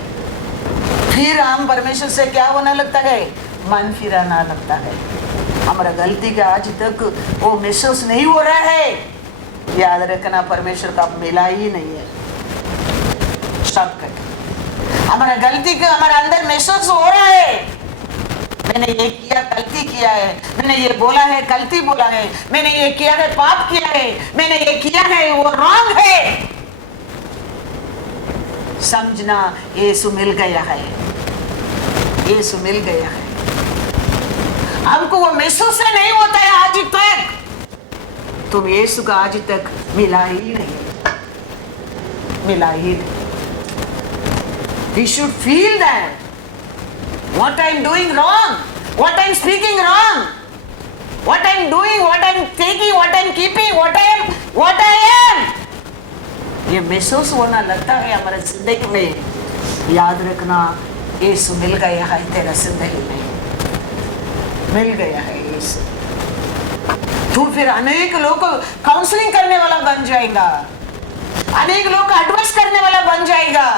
फिर हम परमेश्वर से क्या होने लगता है, मन फिराना लगता है। हमारा गलती का आज तक वो महसूस नहीं हो रहा है, याद रखना परमेश्वर का मिला ही नहीं है। सब हमारा गलती का हमारा अंदर महसूस हो रहा है, मैंने ये किया, गलती किया है, मैंने ये बोला है, गलती बोला है, मैंने ये किया है, पाप किया है, मैंने ये किया है, वो रॉन्ग है। समझना यीशु मिल गया है, यीशु मिल गया है। हमको वो महसूस नहीं होता है आज तक, तुम यीशु का आज तक मिला ही नहीं, मिला ही नहीं। We should feel that what I'm doing wrong, what I'm speaking wrong, what I'm doing, what I'm taking, what I'm keeping, what I am. ये महसूस होना लगता है हमारे जिंदगी में। याद रखना यीशु मिल गया है तेरा जिंदगी में, मिल गया है यीशु। तू फिर अनेक लोग को काउंसलिंग करने वाला बन जाएगा, अनेक लोग को एडवाइस करने वाला बन जाएगा,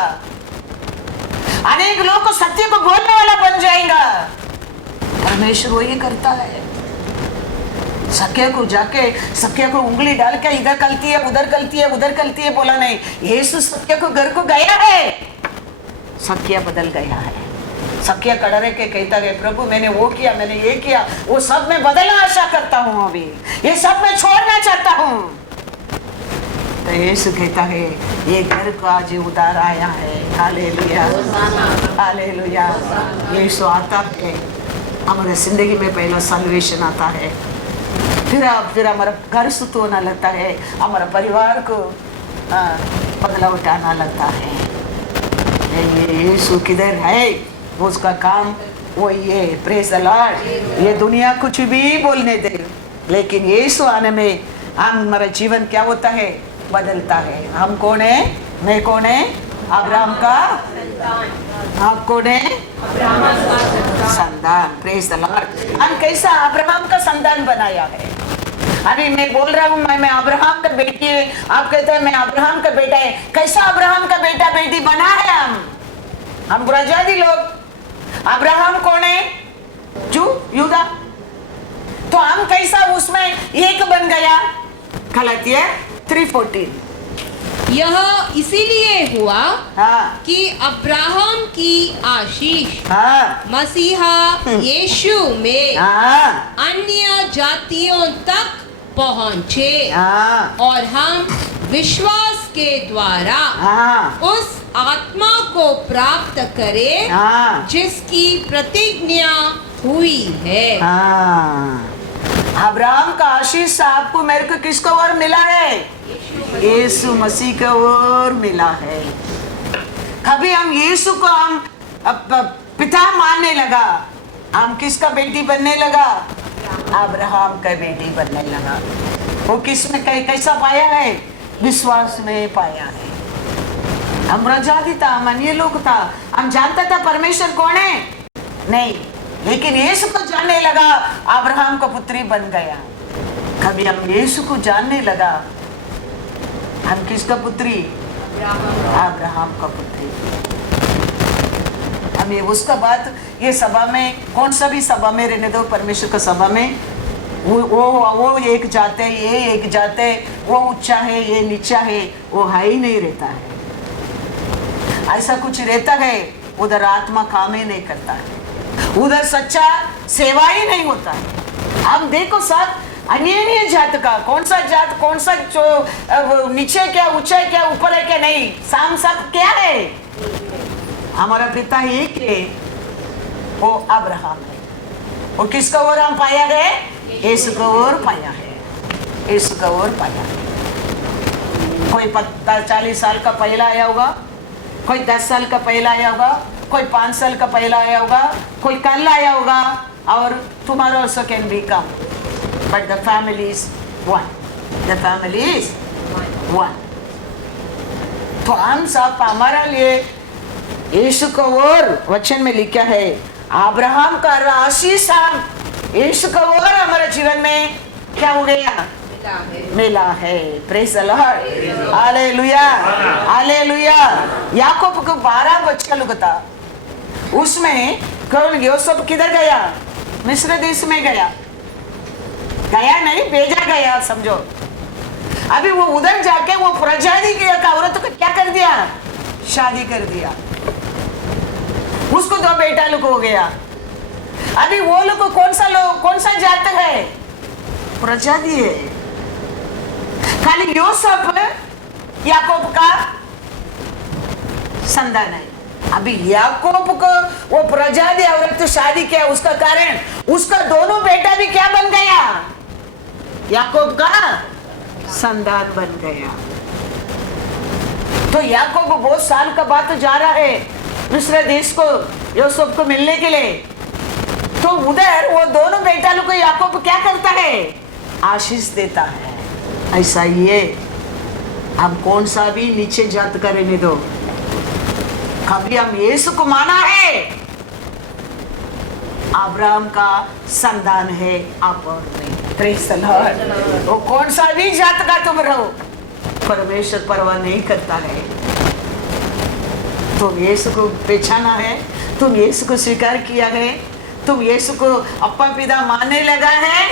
अनेक लोग को सत्य को बोलने वाला बन जाएगा। परमेश्वर वही करता है। सत्य को जाके सत्य को उंगली डाल के इधर गलती है, उधर गलती है, उधर गलती है बोला नहीं। यीशु सत्य को घर को गया है, सत्य बदल गया है। सत्य कड़रे के कहता है, प्रभु मैंने वो किया, मैंने ये किया, वो सब मैं बदलना आशा करता हूँ, अभी ये सब मैं छोड़ना चाहता हूँ। तो यीशु कहता है ये घर का आज उतार आया है। Hallelujah, hallelujah. यीशु आता है, हमारे जिंदगी में पहला सल्वेशन आता है, फिर हमारा घर सुत होना लगता है, हमारा परिवार को बदला उठाना लगता है। ये यीशु किधर है, उसका काम वो ये प्रेज द लॉर्ड। ये दुनिया कुछ भी बोलने दे, लेकिन यीशु आने में हमारा जीवन क्या होता है, बदलता है। हम कौन है, मैं कौन है, अब्राहम का, आप कौन है, संतान। Praise the Lord. हम कैसा अब्राहम का संतान बनाया है। अभी मैं बोल रहा हूँ मैं अब्राहम का बेटी है, आप कहते हैं मैं अब्राहम का बेटा है। कैसा अब्राहम का बेटा बेटी बना है हम ब्रजादी लोग। अब्राहम कौन है, जू यूदा, तो हम कैसा उसमें एक बन गया। गलातिया 3:14। यह इसीलिए हुआ हाँ, कि अब्राहम की आशीष हाँ, मसीहा यीशु में हाँ, अन्य जातियों तक पहुँचे, हाँ, और हम विश्वास के द्वारा हाँ, उस आत्मा को प्राप्त करें हाँ, जिसकी प्रतिज्ञा हुई है। हाँ। अब्राहम का आशीष आपको मेरे को किसको और मिला है, यीशु मसीह का और मिला है। कभी हम यीशु को हम पिता मानने लगा, हम किसका बेटी बनने लगा, अब्राहम का बेटी बनने लगा। वो किस में कैसा पाया है, विश्वास में पाया है। हम ब्रजादी था, हम अन्य लोग था, हम जानता था परमेश्वर कौन है नहीं, लेकिन यीशु को जानने लगा, अब्राहम का पुत्री बन गया। कभी हम यीशु को जानने लगा, हम किसका पुत्री, अब्राहम का पुत्री। हमें उसका बात ये सभा में, कौन सा भी सभा में रहने दो, परमेश्वर का सभा में वो एक जाते, ये एक जाते, वो ऊंचा है, ये नीचा है, वो हाई नहीं रहता है। ऐसा कुछ रहता है, उधर आत्मा काम ही नहीं करता है, उधर सच्चा सेवा ही नहीं होता है। अब देखो साथ अन्य जात का, कौन सा जात, कौन सा जो नीचे क्या, ऊंचा है क्या, ऊपर है क्या, नहीं, साम सब क्या है, हमारा पिता एक है, वो अब्राहम है। वो किसका और हम पाया है, यीशु को और पाया है, यीशु का और पाया है। कोई 40 साल का पहला आया होगा, कोई 10 साल का पहला आया होगा, कोई 5 साल का पहला आया होगा, कोई कल आया होगा, और tomorrow also can be come, but the family is one, the family is one। तो हम सब हमारा लिए यीशु को और वचन में लिखा है, अब्राहम का आशीष हम यीशु को और हमारे जीवन में क्या हो गया, मिला है। Praise the Lord, hallelujah, hallelujah. याकूब को 12 बच्चा लोग था, उसमें कौन यूसुफ किधर गया? मिस्र देश में गया नहीं, भेजा गया समझो। अभी वो उधर जाके वो प्रजाति की एक औरत को क्या कर दिया? शादी कर दिया। उसको 2 बेटा लोग हो गया। अभी वो लोग कौन सा जात है? प्रजाति है। खाली यूसुफ याकूब का संतान है। अभी याकूब को वो प्रजाति औरत शादी किया, उसका कारण उसका दोनों बेटा भी क्या बन गया? याकूब का संतान बन गया। तो याकूब बहुत साल का बाद जा रहा है मिस्र देश को यूसुफ को मिलने के लिए। तो उधर वो दोनों बेटा लोग को याकूब क्या करता है? आशीष देता है। ऐसा ही है, हम कौन सा भी नीचे जात का रहने दो, कभी हम यीशु को माना है, अब्राहम का संतान है आप और मैं। Praise the Lord. वो कौन सा भी जात का तुम रहो, परमेश्वर परवाह नहीं करता है। तुम यीशु को पहचाना है, तुम यीशु को स्वीकार किया है, तुम यीशु को अपना पिता मानने लगा है,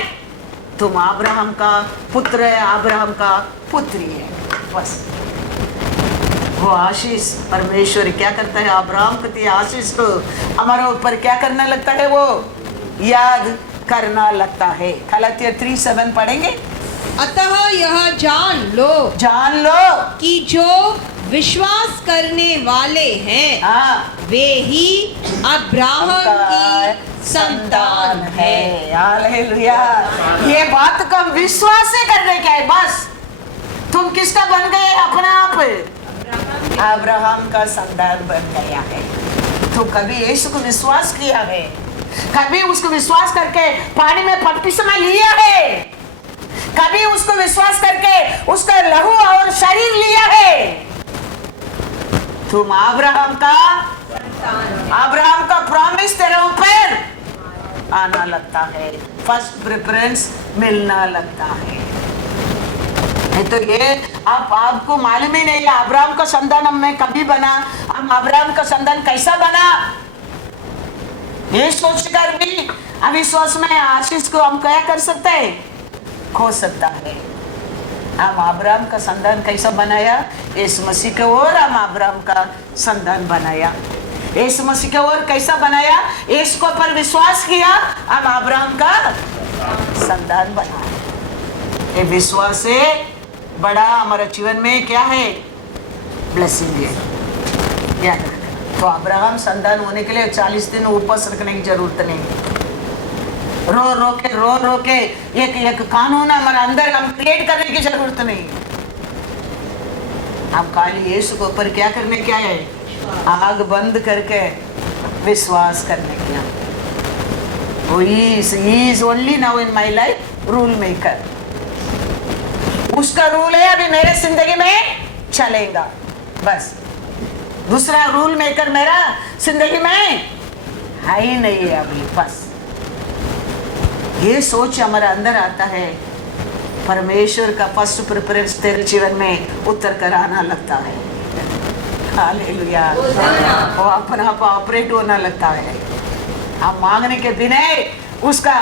तुम अब्राहम का पुत्र है, अब्राहम का पुत्री है। बस वो आशीष परमेश्वर क्या करता है? अब्राहम के आशीष को हमारे ऊपर क्या करना लगता है? वो याद करना लगता है। गलातियर 3:7 पढ़ेंगे। अतः यह जान लो कि जो विश्वास करने वाले हैं वे ही अब्राहम की संतान है। हालेलुया। ये बात का विश्वास से करने क्या है? बस तुम किसका बन गए? अपना आप अब्राहम का संतान बन गया है। तो कभी यीशु को विश्वास किया है, कभी उसको विश्वास करके पानी में बपतिस्मा लिया है, कभी उसको विश्वास करके उसका लहू और शरीर लिया है, तुम अब्राहम का प्रॉमिस तेरे ऊपर आना लगता है, फर्स्ट प्रेफरेंस मिलना लगता है। तो ये आपको मालूम ही नहीं है अब्राहम का संतान में कभी बना, हम अब्राहम का संतान कैसा बना, ये सोचकर भी अविश्वास में आशीष को हम क्या कर सकते हैं? खो सकता है। हम अब्राहम का संतान कैसा बनाया? यीशु मसीह के ओर हम अब्राहम का संतान बनाया। यीशु मसीह के ओर कैसा बनाया? यीशु को पर विश्वास किया, हम अब्राहम का संतान बनाया। ये विश्वास से बड़ा हमारे जीवन में क्या है? ब्लेसिंग है। याद रखना। तो अब्राहम संतान होने के लिए 40 दिन उपवास रखने की जरूरत नहीं। रो रो के एक कानून हमारे अंदर हम क्रिएट करने की जरूरत नहीं। हम खाली यीशु के ऊपर क्या करने क्या है? आग बंद करके विश्वास करने की। वो is only now in my life rule maker. उसका रूल है अभी मेरे जिंदगी में चलेगा। बस दूसरा रूल मेकर मेरा जिंदगी में है ही नहीं है अभी। बस ये सोच हमारे अंदर आता है, परमेश्वर का फर्स्ट प्रेफरेंस तेरे जीवन में उतर कर आना लगता है। हालेलुया। वो अपना आप ऑपरेट होना लगता है। हम मांगने के बिना उसका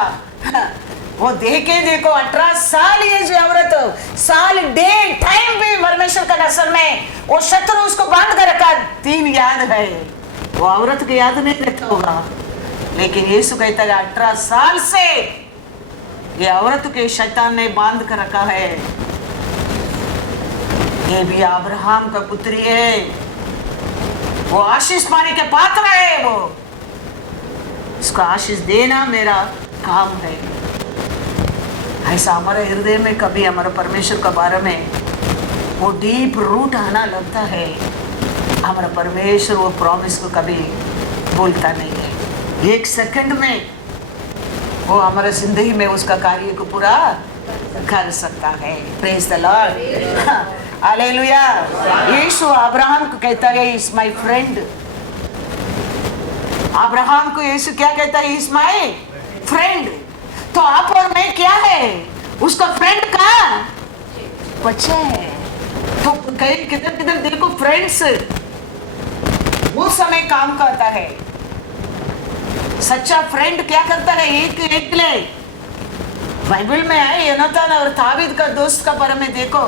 वो देखे देखो 18 साल ये जो औरत साल डे टाइम भी परमेश्वर का नजर में वो शत्रु उसको बांध कर रखा। 3 याद है, वो औरत को याद नहीं रहता होगा, लेकिन यीशु कहता है 18 साल से ये औरत के शैतान ने बांध कर रखा है। ये भी अब्राहम का पुत्री है, वो आशीष पाने के पात्र है। वो उसको आशीष देना मेरा काम है। ऐसा हमारे हृदय में कभी हमारे परमेश्वर के बारे में वो डीप रूट आना लगता है। हमारा परमेश्वर वो प्रॉमिस को कभी बोलता नहीं है। 1 सेकंड में वो हमारे जिंदगी में उसका कार्य को पूरा कर सकता है। Praise the Lord. हालेलुया। यीशु अब्राहम को कहता है इज माय फ्रेंड। अब्राहम को यीशु क्या कहता है? Is my friend. तो आप और मैं क्या है? उसका फ्रेंड का बच्चा है। तो किधर किधर देखो फ्रेंड्स वो समय काम करता है। सच्चा फ्रेंड क्या करता है? एक ले बाइबल में आए योनातान और दावीद का दोस्त का बारे में देखो।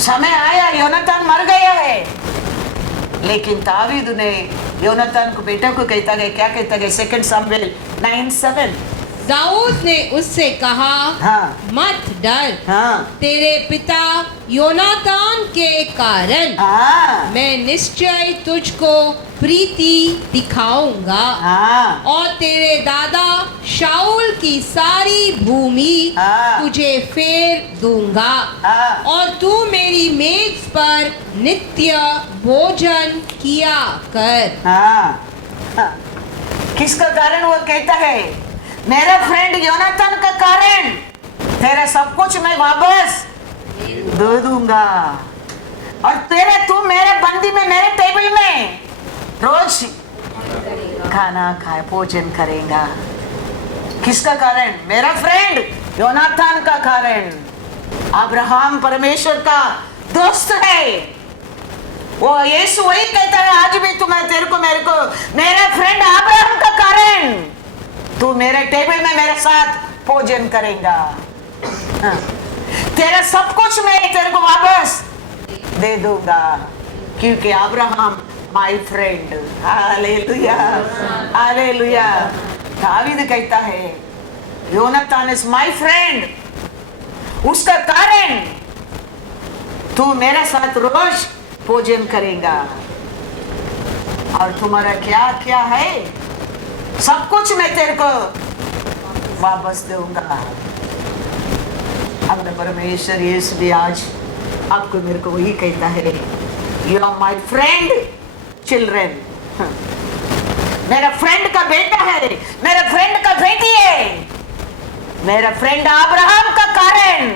समय आया योनातान मर गया है, लेकिन दावीद ने योनातान को बेटा को कहता है, क्या कहता है? 2 शमूएल 9:7। दाऊद ने उससे कहा, हाँ, मत डर, हाँ, तेरे पिता योनातान के कारण हाँ, मैं निश्चय तुझको प्रीति दिखाऊंगा हाँ, और तेरे दादा शाऊल की सारी भूमि हाँ, तुझे फेर दूंगा हाँ, और तू मेरी मेज पर नित्य भोजन किया कर। हाँ, हाँ। किसका कारण वो कहता है? मेरा फ्रेंड योनातान का कारण तेरा सब कुछ मैं वापस दे दूंगा और तू मेरे बंदी में, मेरे टेबल में रोज खाना खाए, भोजन करेगा। किसका कारण? मेरा फ्रेंड योनातान का कारण। अब्राहम परमेश्वर का दोस्त है। वो यीशु वही कहता है आज भी, तुम्हें तेरे को मेरे को मेरा फ्रेंड अब्राहम का कारण तू मेरे टेबल में मेरे साथ भोजन करेगा। हाँ। तेरा सब कुछ मैं तेरे को वापस दे दूंगा क्योंकि Abraham my friend. Hallelujah, hallelujah. David कहता है योनातान इज माय फ्रेंड, उसका कारण तू मेरे साथ रोज भोजन करेगा और तुम्हारा क्या क्या है सब कुछ मैं तेरे को वापस दूंगा। अपने परमेश्वर यीशु भी आज आपको मेरे को वही कहता है, you are my friend children. मेरा फ्रेंड का बेटा है, मेरा फ्रेंड का बेटी है, मेरा फ्रेंड अब्राहम का कारण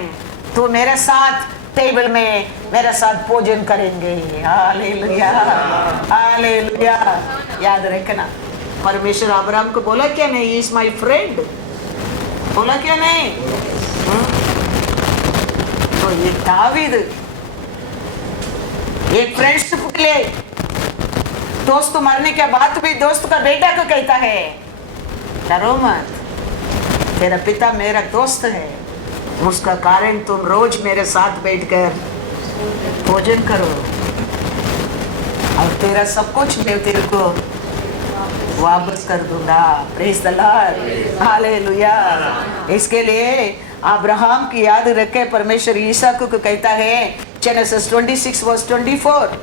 तू मेरे साथ टेबल में मेरे साथ भोजन करेंगे। Hallelujah, hallelujah. याद रखना, परमेश्वर अब्राहम को बोला क्या नहीं, ही इज माय फ्रेंड, बोला क्या नहीं? तो ये दावीद एक फ्रेंडशिप के लिए दोस्त मरने के बाद भी दोस्त का बेटा को कहता है, डरो मत, तेरा पिता मेरा दोस्त है, उसका कारण तुम रोज मेरे साथ बैठकर भोजन करो और तेरा सब कुछ मैं तेरे को वापस कर दूंगा। Praise the Lord, hallelujah. इसके लिए अब्राहम की याद रखे परमेश्वर ईसा को कहता है जेनेसिस 26:24।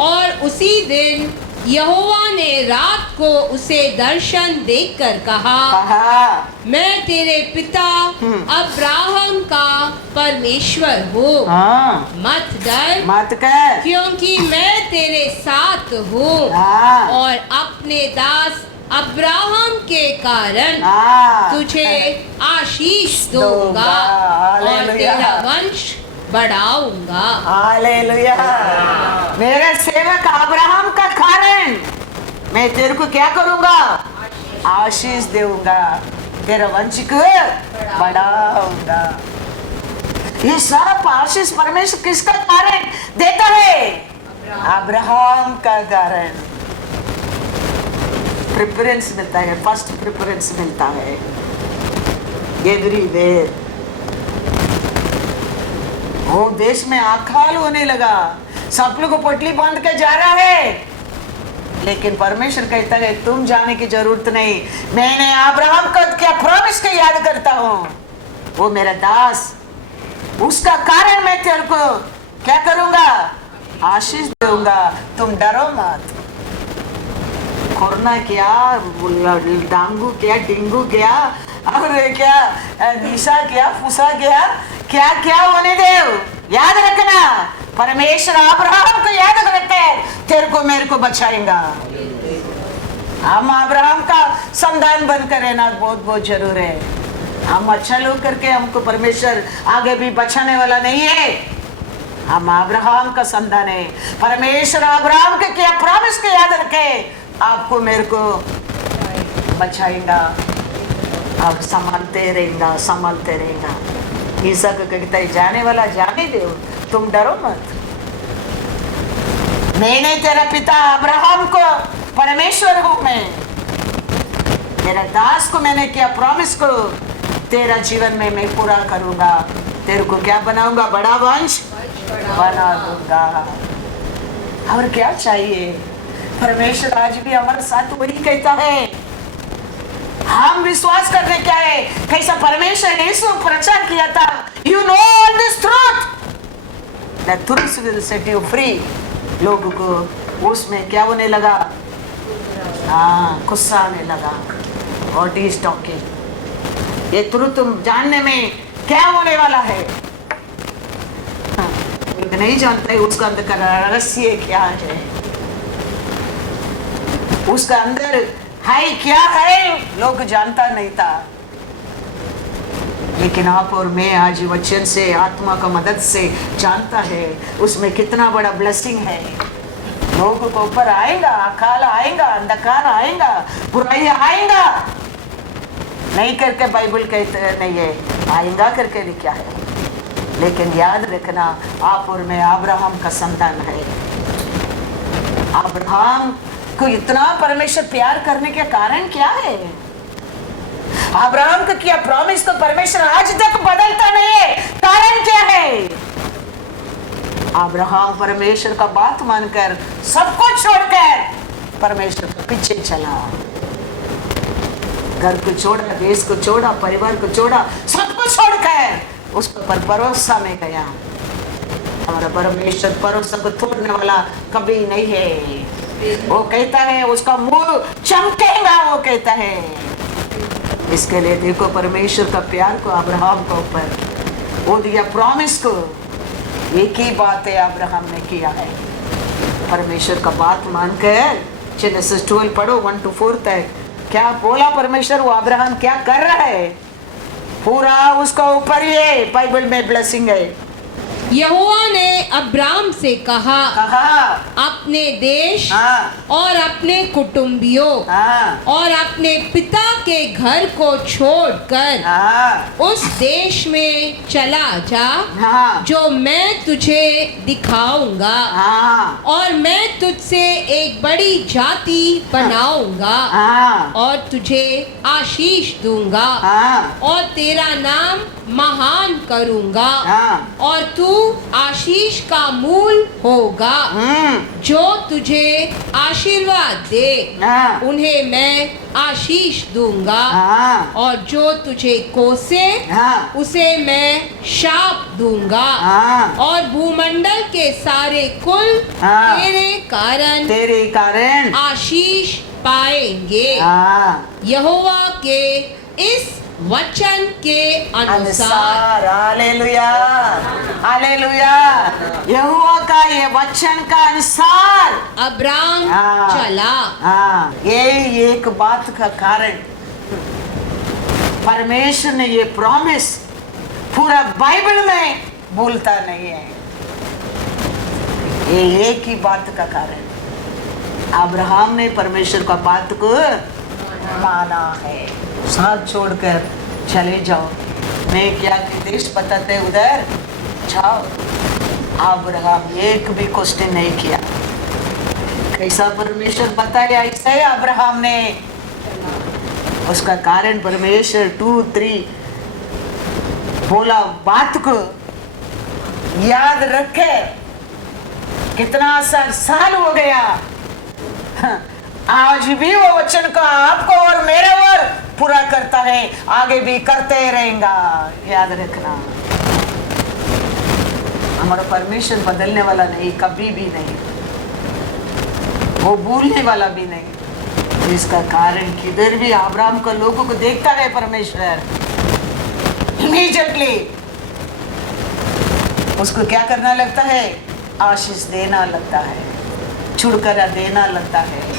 और उसी दिन यहोवा ने रात को उसे दर्शन देखकर कहा, मैं तेरे पिता अब्राहम का परमेश्वर हूँ, मत डर, मत कर, क्योंकि मैं तेरे साथ हूँ और अपने दास अब्राहम के कारण तुझे आशीष दूंगा और तेरा वंश बढ़ाऊंगा। हालेलुया। मेरे सेवक अब्राहम का कारण मैं तेरे को क्या करूंगा? आशीष दूंगा, तेरा वंश को बढ़ाऊंगा। ये सब आशीष परमेश्वर किसका कारण देता है? अब्राहम का कारण। प्रेफरेंस मिलता है, फर्स्ट प्रेफरेंस मिलता है एवरीवेयर। वो देश में अकाल होने लगा, सब लोग पोटली बांध के जा रहा है, लेकिन परमेश्वर कहता है तुम जाने की जरूरत नहीं, मैंने अब्राहम को क्या प्रॉमिस के याद करता हूँ, वो मेरा दास, उसका कारण मैं तेरे को क्या करूंगा? आशीष दूंगा, तुम डरो मत। कोरोना क्या, डांगू क्या, डेंगू क्या, और क्या निशा क्या, फुसा क्या, क्या क्या होने दे, याद रखना परमेश्वर अब्राहम को याद रखे, तेरे को मेरे को बचाएगा। हम अब्राहम का संतान बनकर रहना बहुत बहुत जरूर है। हम अच्छा लोग करके हमको परमेश्वर आगे भी बचाने वाला नहीं है। हम अब्राहम का संतान है। परमेश्वर अब्राहम के क्या प्रॉमिस के याद रखे, आपको मेरे को बचाएगा, आप संभालते रहेगा, संभालते रहेगा। ईसा को कहता है जाने वाला जाने दो, तुम डरो मत। मैंने तेरा पिता अब्राहम को परमेश्वर हूं मैं, मेरा दास को मैंने किया प्रॉमिस को तेरा जीवन में मैं पूरा करूंगा, तेरे को क्या बनाऊंगा, बड़ा वंश बना दूंगा। और क्या चाहिए, परमेश्वर आज भी हमारे साथ वही कहता है। हम विश्वास करने क्या है, कैसा परमेश्वर यीशु प्रचार किया था, you know all this truth, the truth will set you free. लोगों को उसमें क्या होने लगा, गुस्सा आने लगा। व्हाट इज टॉकिंग, ये ट्रूथ तुम जानने में क्या होने वाला है, नहीं जानते उसका अंदर का रहस्य क्या है, उसका अंदर है क्या है, लोग जानता नहीं था। लेकिन आप और मैं आज वचन से, आत्मा का मदद से जानता है उसमें कितना बड़ा ब्लेसिंग है। लोगों को ऊपर आएगा, अकाल आएगा, अंधकार आएगा, बुराई आएगा, नहीं करके बाइबल कहते नहीं है, आएगा करके लिखा है। लेकिन याद रखना, आप और मैं अब्राहम का संतान है। अब्राहम को इतना परमेश्वर प्यार करने के कारण क्या है, अब्राहम को किया प्रॉमिस को परमेश्वर आज तक बदलता नहीं है, कारण क्या है। अब्राहम परमेश्वर का बात मानकर सब कुछ छोड़कर परमेश्वर के पीछे चला, घर को छोड़ा, देश को छोड़ा, परिवार को छोड़ा, सब कुछ छोड़कर उसको पर भरोसा में गया। हमारा परमेश्वर भरोसा को तोड़ने वाला कभी नहीं है। वो कहता है उसका मुंह चमकेगा, वो कहता है। इसके लिए देखो परमेश्वर का प्यार को अब्राहम के ऊपर वो दिया प्रॉमिस को। एक ही बात है अब्राहम ने किया है, परमेश्वर का बात मानकर। जेनेसिस 12 पढ़ो 1 to 4 तक क्या बोला परमेश्वर, वो अब्राहम क्या कर रहा है, पूरा उसका ऊपर ये बाइबल में ब्लेसिंग है। यहोवा ने अब्राम से कहा अपने देश और अपने कुटुंबियों और अपने पिता के घर को छोड़कर उस देश में चला जा जो मैं तुझे दिखाऊंगा, और मैं तुझसे एक बड़ी जाति बनाऊंगा और तुझे आशीष दूंगा और तेरा नाम महान करूंगा, और तू आशीष का मूल होगा। जो तुझे आशीर्वाद दे उन्हें मैं आशीष दूंगा, और जो तुझे कोसे उसे मैं शाप दूंगा, और भूमंडल के सारे कुल तेरे कारण आशीष पाएंगे। यहोवा के इस वचन के अनुसार, हालेलुया हालेलुया, यहोवा का ये वचन का अनुसार अब्राम चला। ये एक बात का कारण परमेश्वर ने ये प्रॉमिस पूरा बाइबल में भूलता नहीं है। ये एक ही बात का कारण अब्राहम ने परमेश्वर का बात को माना है। साथ छोड़कर चले जाओ, मैं क्या देश बताते उधर जाओ। अब्राहम एक भी क्वेश्चन नहीं किया, कैसा परमेश्वर बताया ऐसा है अब्राहम ने। उसका कारण परमेश्वर 2-3 बोला बात को याद रखे। कितना साल हो गया, आज भी वो वचन का आपको और मेरे और पूरा करता है, आगे भी करते रहेगा। याद रखना, हमारा परमेश्वर बदलने वाला नहीं, कभी भी नहीं, वो भूलने वाला भी नहीं। इसका कारण किधर भी अब्राहम को लोगों को देखता है परमेश्वर, इमीडिएटली उसको क्या करना लगता है, आशीष देना लगता है, छुटकारा देना लगता है,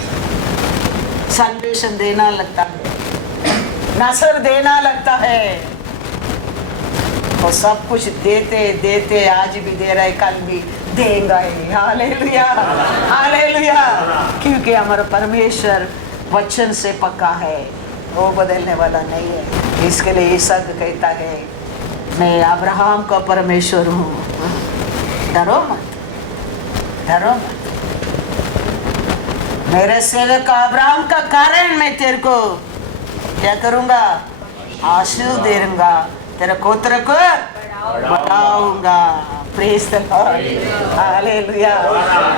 सल्वेशन देना लगता है, नसर देना लगता है। और सब कुछ देते देते आज भी दे रहा है, कल भी देगा ही। हालेलुया हालेलुया, क्योंकि हमारा परमेश्वर वचन से पक्का है, वो बदलने वाला नहीं है। इसके लिए ईसा कहता है मैं अब्राहम का परमेश्वर हूँ, डरो मत, डरो मत। मेरे सेवक अब्राहम का कारण मैं तेरे को क्या करूंगा? आशीष दे दूंगा, तेरे गोत्र को बढ़ाऊंगा। Praise the Lord, hallelujah.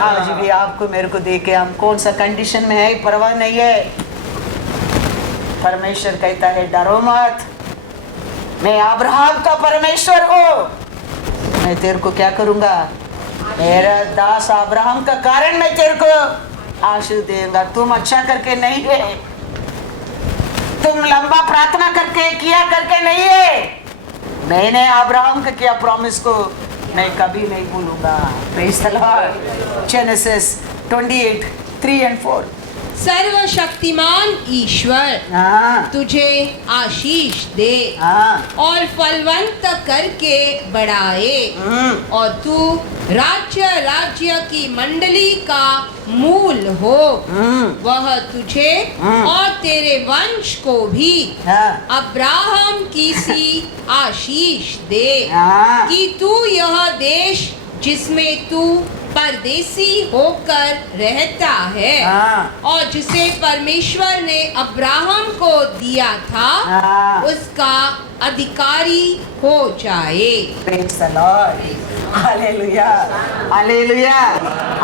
आज भी आपको मेरे को देखे हम कौन सा कंडीशन में है परवाह नहीं है। परमेश्वर कहता है डरो मत, मैं अब्राहम का परमेश्वर हूँ। मैं तेरे को क्या करूंगा? मेरा दास अब्राहम का कारण मैं तेरे को आशीष देगा। तुम अच्छा करके नहीं है, तुम लंबा प्रार्थना करके किया करके नहीं है, मैंने अब्राहम का किया प्रॉमिस को मैं कभी नहीं भूलूंगा। Praise the Lord. जेनेसिस 28:3-4। सर्वशक्तिमान ईश्वर तुझे आशीष दे और फलवंत करके बढ़ाए, और तू राज्य राज्य की मंडली का मूल हो। वह तुझे और तेरे वंश को भी अब्राहम की सी आशीष दे कि तू यह देश जिसमें तू परदेसी होकर रहता है और जिसे परमेश्वर ने अब्राहम को दिया था उसका अधिकारी हो जाए। Praise the Lord, hallelujah, hallelujah.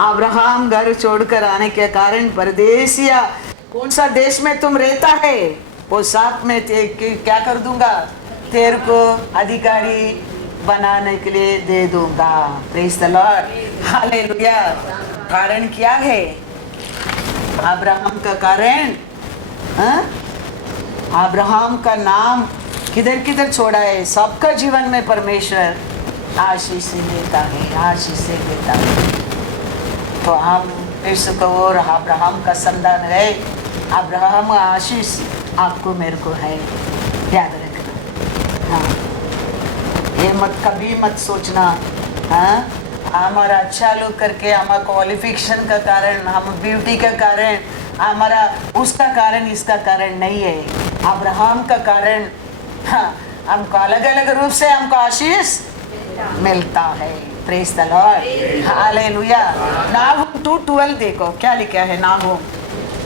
Abraham घर छोड़कर आने के कारण परदेसिया, कौन सा देश में तुम रहता है वो साथ में क्या कर दूंगा? तेरे को अधिकारी बनाने के लिए दे दूंगा। Praise the Lord, hallelujah. कारण क्या है? अब्राहम का कारण, अब्राहम का नाम किधर किधर छोड़ा है? सबका जीवन में परमेश्वर आशीष देता है, आशीष देता है। तो हम यीशु को और अब्राहम का संतान है। अब्राहम आशीष आपको मेरे को है, याद रखना। हाँ, ये मत कभी मत सोचना हमारा अच्छा लोग करके, हमारा क्वालिफिकेशन का कारण, हम ब्यूटी का कारण, हमारा उसका कारण इसका कारण नहीं है। अब्राहम का कारण हमको अलग अलग रूप से हमको आशीष मिलता है। Praise the Lord, hallelujah. नाहूम 2:12 देखो क्या लिखा है। नाहूम,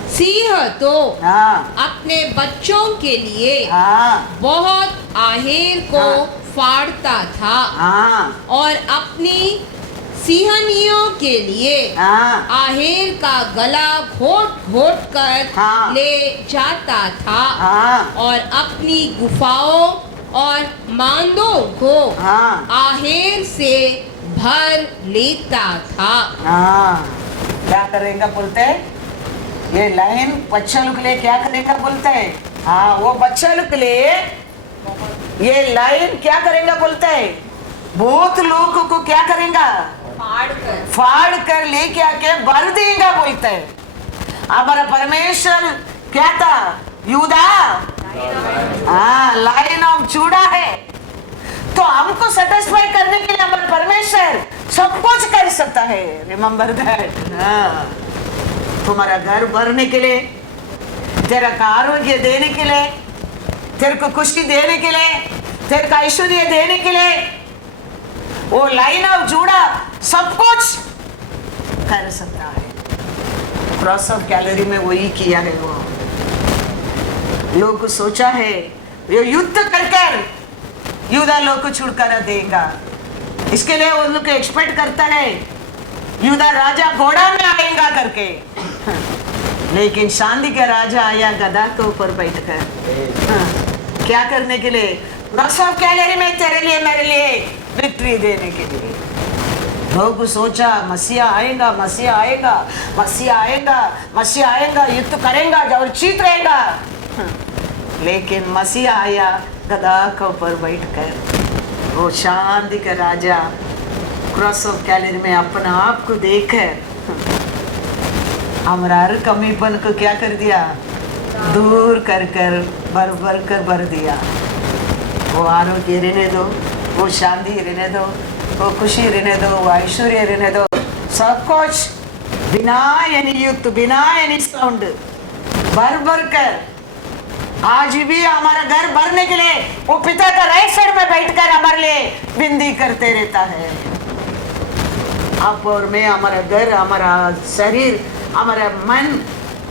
सिंह तो अपने बच्चों के लिए बहुत आहेर को फाड़ता था और अपनी सिंहनियों के लिए आहेर का गला घोट घोट कर ले जाता था और अपनी गुफाओं और मांदों को आहेर से भर लेता था। क्या करेगा बोलते हैं? ये लाइन बच्चा लोग के लिए क्या करेगा बोलते हैं? हाँ, वो बच्चा लोग के लिए ये लाइन क्या करेगा बोलते हैं? बहुत लोगों को क्या करेगा? फाड़ कर लेके आके भर देगा बोलते हैं। हमारा परमेश्वर क्या था? यूदा, लाइन ऑफ जूडा है। तो हमको सेटिस्फाई करने के लिए हमारा परमेश्वर सब कुछ कर सकता है। Remember that. तुम्हारा घर भरने के लिए, तेरा का आरोग्य देने के लिए, तेरे को खुशी देने के लिए, तेरे का ऐश्वर्य देने के लिए, वो लाइन ऑफ जूडा सब कुछ कर सकता है। क्रॉस ऑफ कैलोरी में वही किया है। वो लोग को सोचा है ये युद्ध कर यूदा लोग को छुटकारा देगा। इसके लिए वो लोग एक्सपेक्ट करता है यूदा राजा घोड़ा में आएगा करके, लेकिन शांति का राजा आया गधा के ऊपर बैठकर। क्या करने के लिए? क्रॉस ऑफ कैलोरी में तेरे लिए मेरे लिए विक्ट्री देने के लिए। लोग सोचा मसीहा आएगा, मसीहा आएगा, मसीहा आएगा, मसीहा आएगा, युद्ध करेगा और जीत रहेगा। लेकिन मसीहा आया गधा के ऊपर बैठकर। वो शांति का राजा क्रॉस ऑफ कैलोरी में अपना आप को देखकर हमारा हर कमीपन को क्या कर दिया? दूर कर कर भर दिया। वो आरोग्य रहने दो, वो शांति रहने दो, वो खुशी रहने दो, वो ऐश्वर्य रहने दो, सब कुछ बिना यानी युक्त, बिना यानी साउंड भर कर। आज भी हमारा घर भरने के लिए वो पिता का राइट साइड में बैठकर हमारे लिए विनती करते रहता है। आप और मैं, हमारा घर, हमारा शरीर, हमारा मन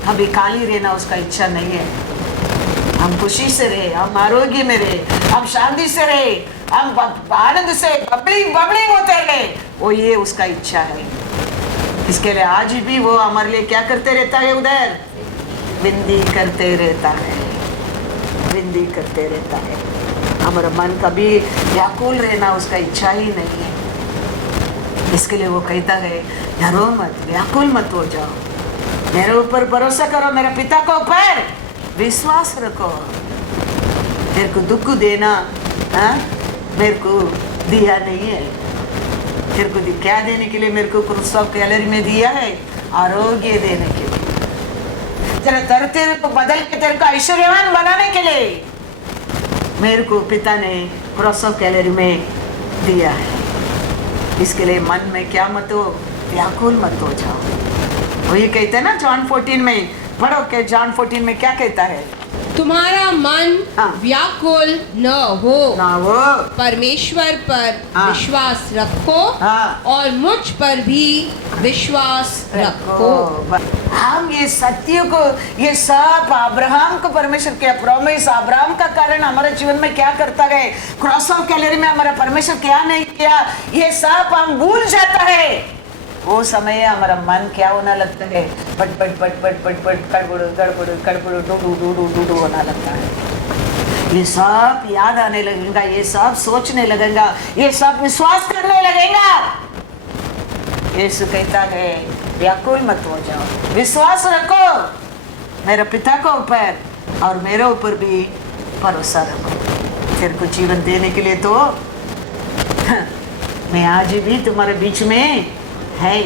अभी खाली रहना उसका इच्छा नहीं है। हम खुशी से रहे, हम आरोग्य में रहे, हम शांति से रहे, हम आनंद से बबलिंग होते रहे, वो ये उसका इच्छा है। इसके लिए आज भी वो हमारे लिए क्या करते रहता है, उधर विनती करते रहता है, विनती करते रहता है। हमारा मन कभी व्याकुल रहना उसका इच्छा ही नहीं है। इसके लिए वो कहता है डरो मत, व्याकुल मत हो जाओ, मेरे ऊपर भरोसा करो, मेरे पिता को ऊपर विश्वास रखो। मेरे को दुख देना मेरे को दिया नहीं है। तेरे को क्या देने के लिए मेरे को क्रूस ऑफ कैलरी में दिया है? आरोग्य देने के लिए, तेरे दरिद्र को बदल के तेरे को ऐश्वर्यवान बनाने के लिए मेरे को पिता ने क्रॉस ऑफ कैलरी में दिया है। इसके लिए मन में क्या मत हो, व्याकुल मत हो जाओ। वो ये कहते हैं ना जॉन 14 में, पढ़ो के जॉन 14 में क्या कहता है, तुम्हारा मन व्याकुल न हो, परमेश्वर पर विश्वास रखो और मुझ पर भी विश्वास रखो। हम ये सत्य को, ये सब अब्राहम को परमेश्वर के प्रॉमिस, अब्राहम का कारण हमारे जीवन में क्या करता है, क्रॉस ऑफ कैलरी में हमारा परमेश्वर क्या नहीं किया, ये सब हम भूल जाता है। वो समय हमारा मन क्या होना लगता है, but but but but but but गड़बड़ गड़बड़ गड़बड़ डूडू डूडू डूडू होना लगता है। ये सब याद आने लगेगा, ये सब सोचने लगेगा, ये सब विश्वास करने लगेगा। यीशु कहता है व्याकुल मत हो जाओ, विश्वास रखो मेरे पिता को ऊपर और मेरे ऊपर भी भरोसा रखो। तेरे को जीवन देने के लिए तो मैं आज भी तुम्हारे बीच में है।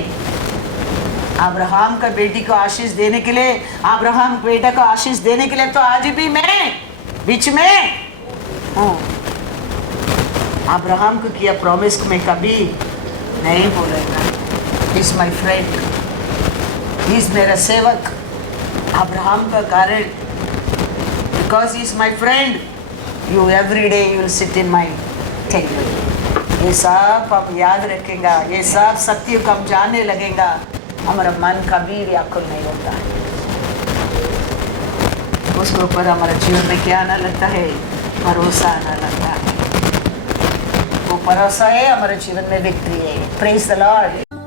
अब्राहम का बेटी को आशीष देने के लिए, अब्राहम बेटा को आशीष देने के लिए तो आज भी मैं बीच में हूँ। अब्राहम को किया प्रॉमिस को मैं कभी नहीं भूलेगा। इज माई फ्रेंड, इज मेरा सेवक। अब्राहम का कारण, because is my friend, you every day you will sit in my table. ये सब आप याद रखेगा, ये सब सत्य को हम जानने लगेगा, हमारा मन कभी व्याकुल नहीं होता है। उसके ऊपर हमारा जीवन में क्या आना लगता है, भरोसा आना लगता है। वो भरोसा है हमारे जीवन में विक्ट्री है। Praise the Lord.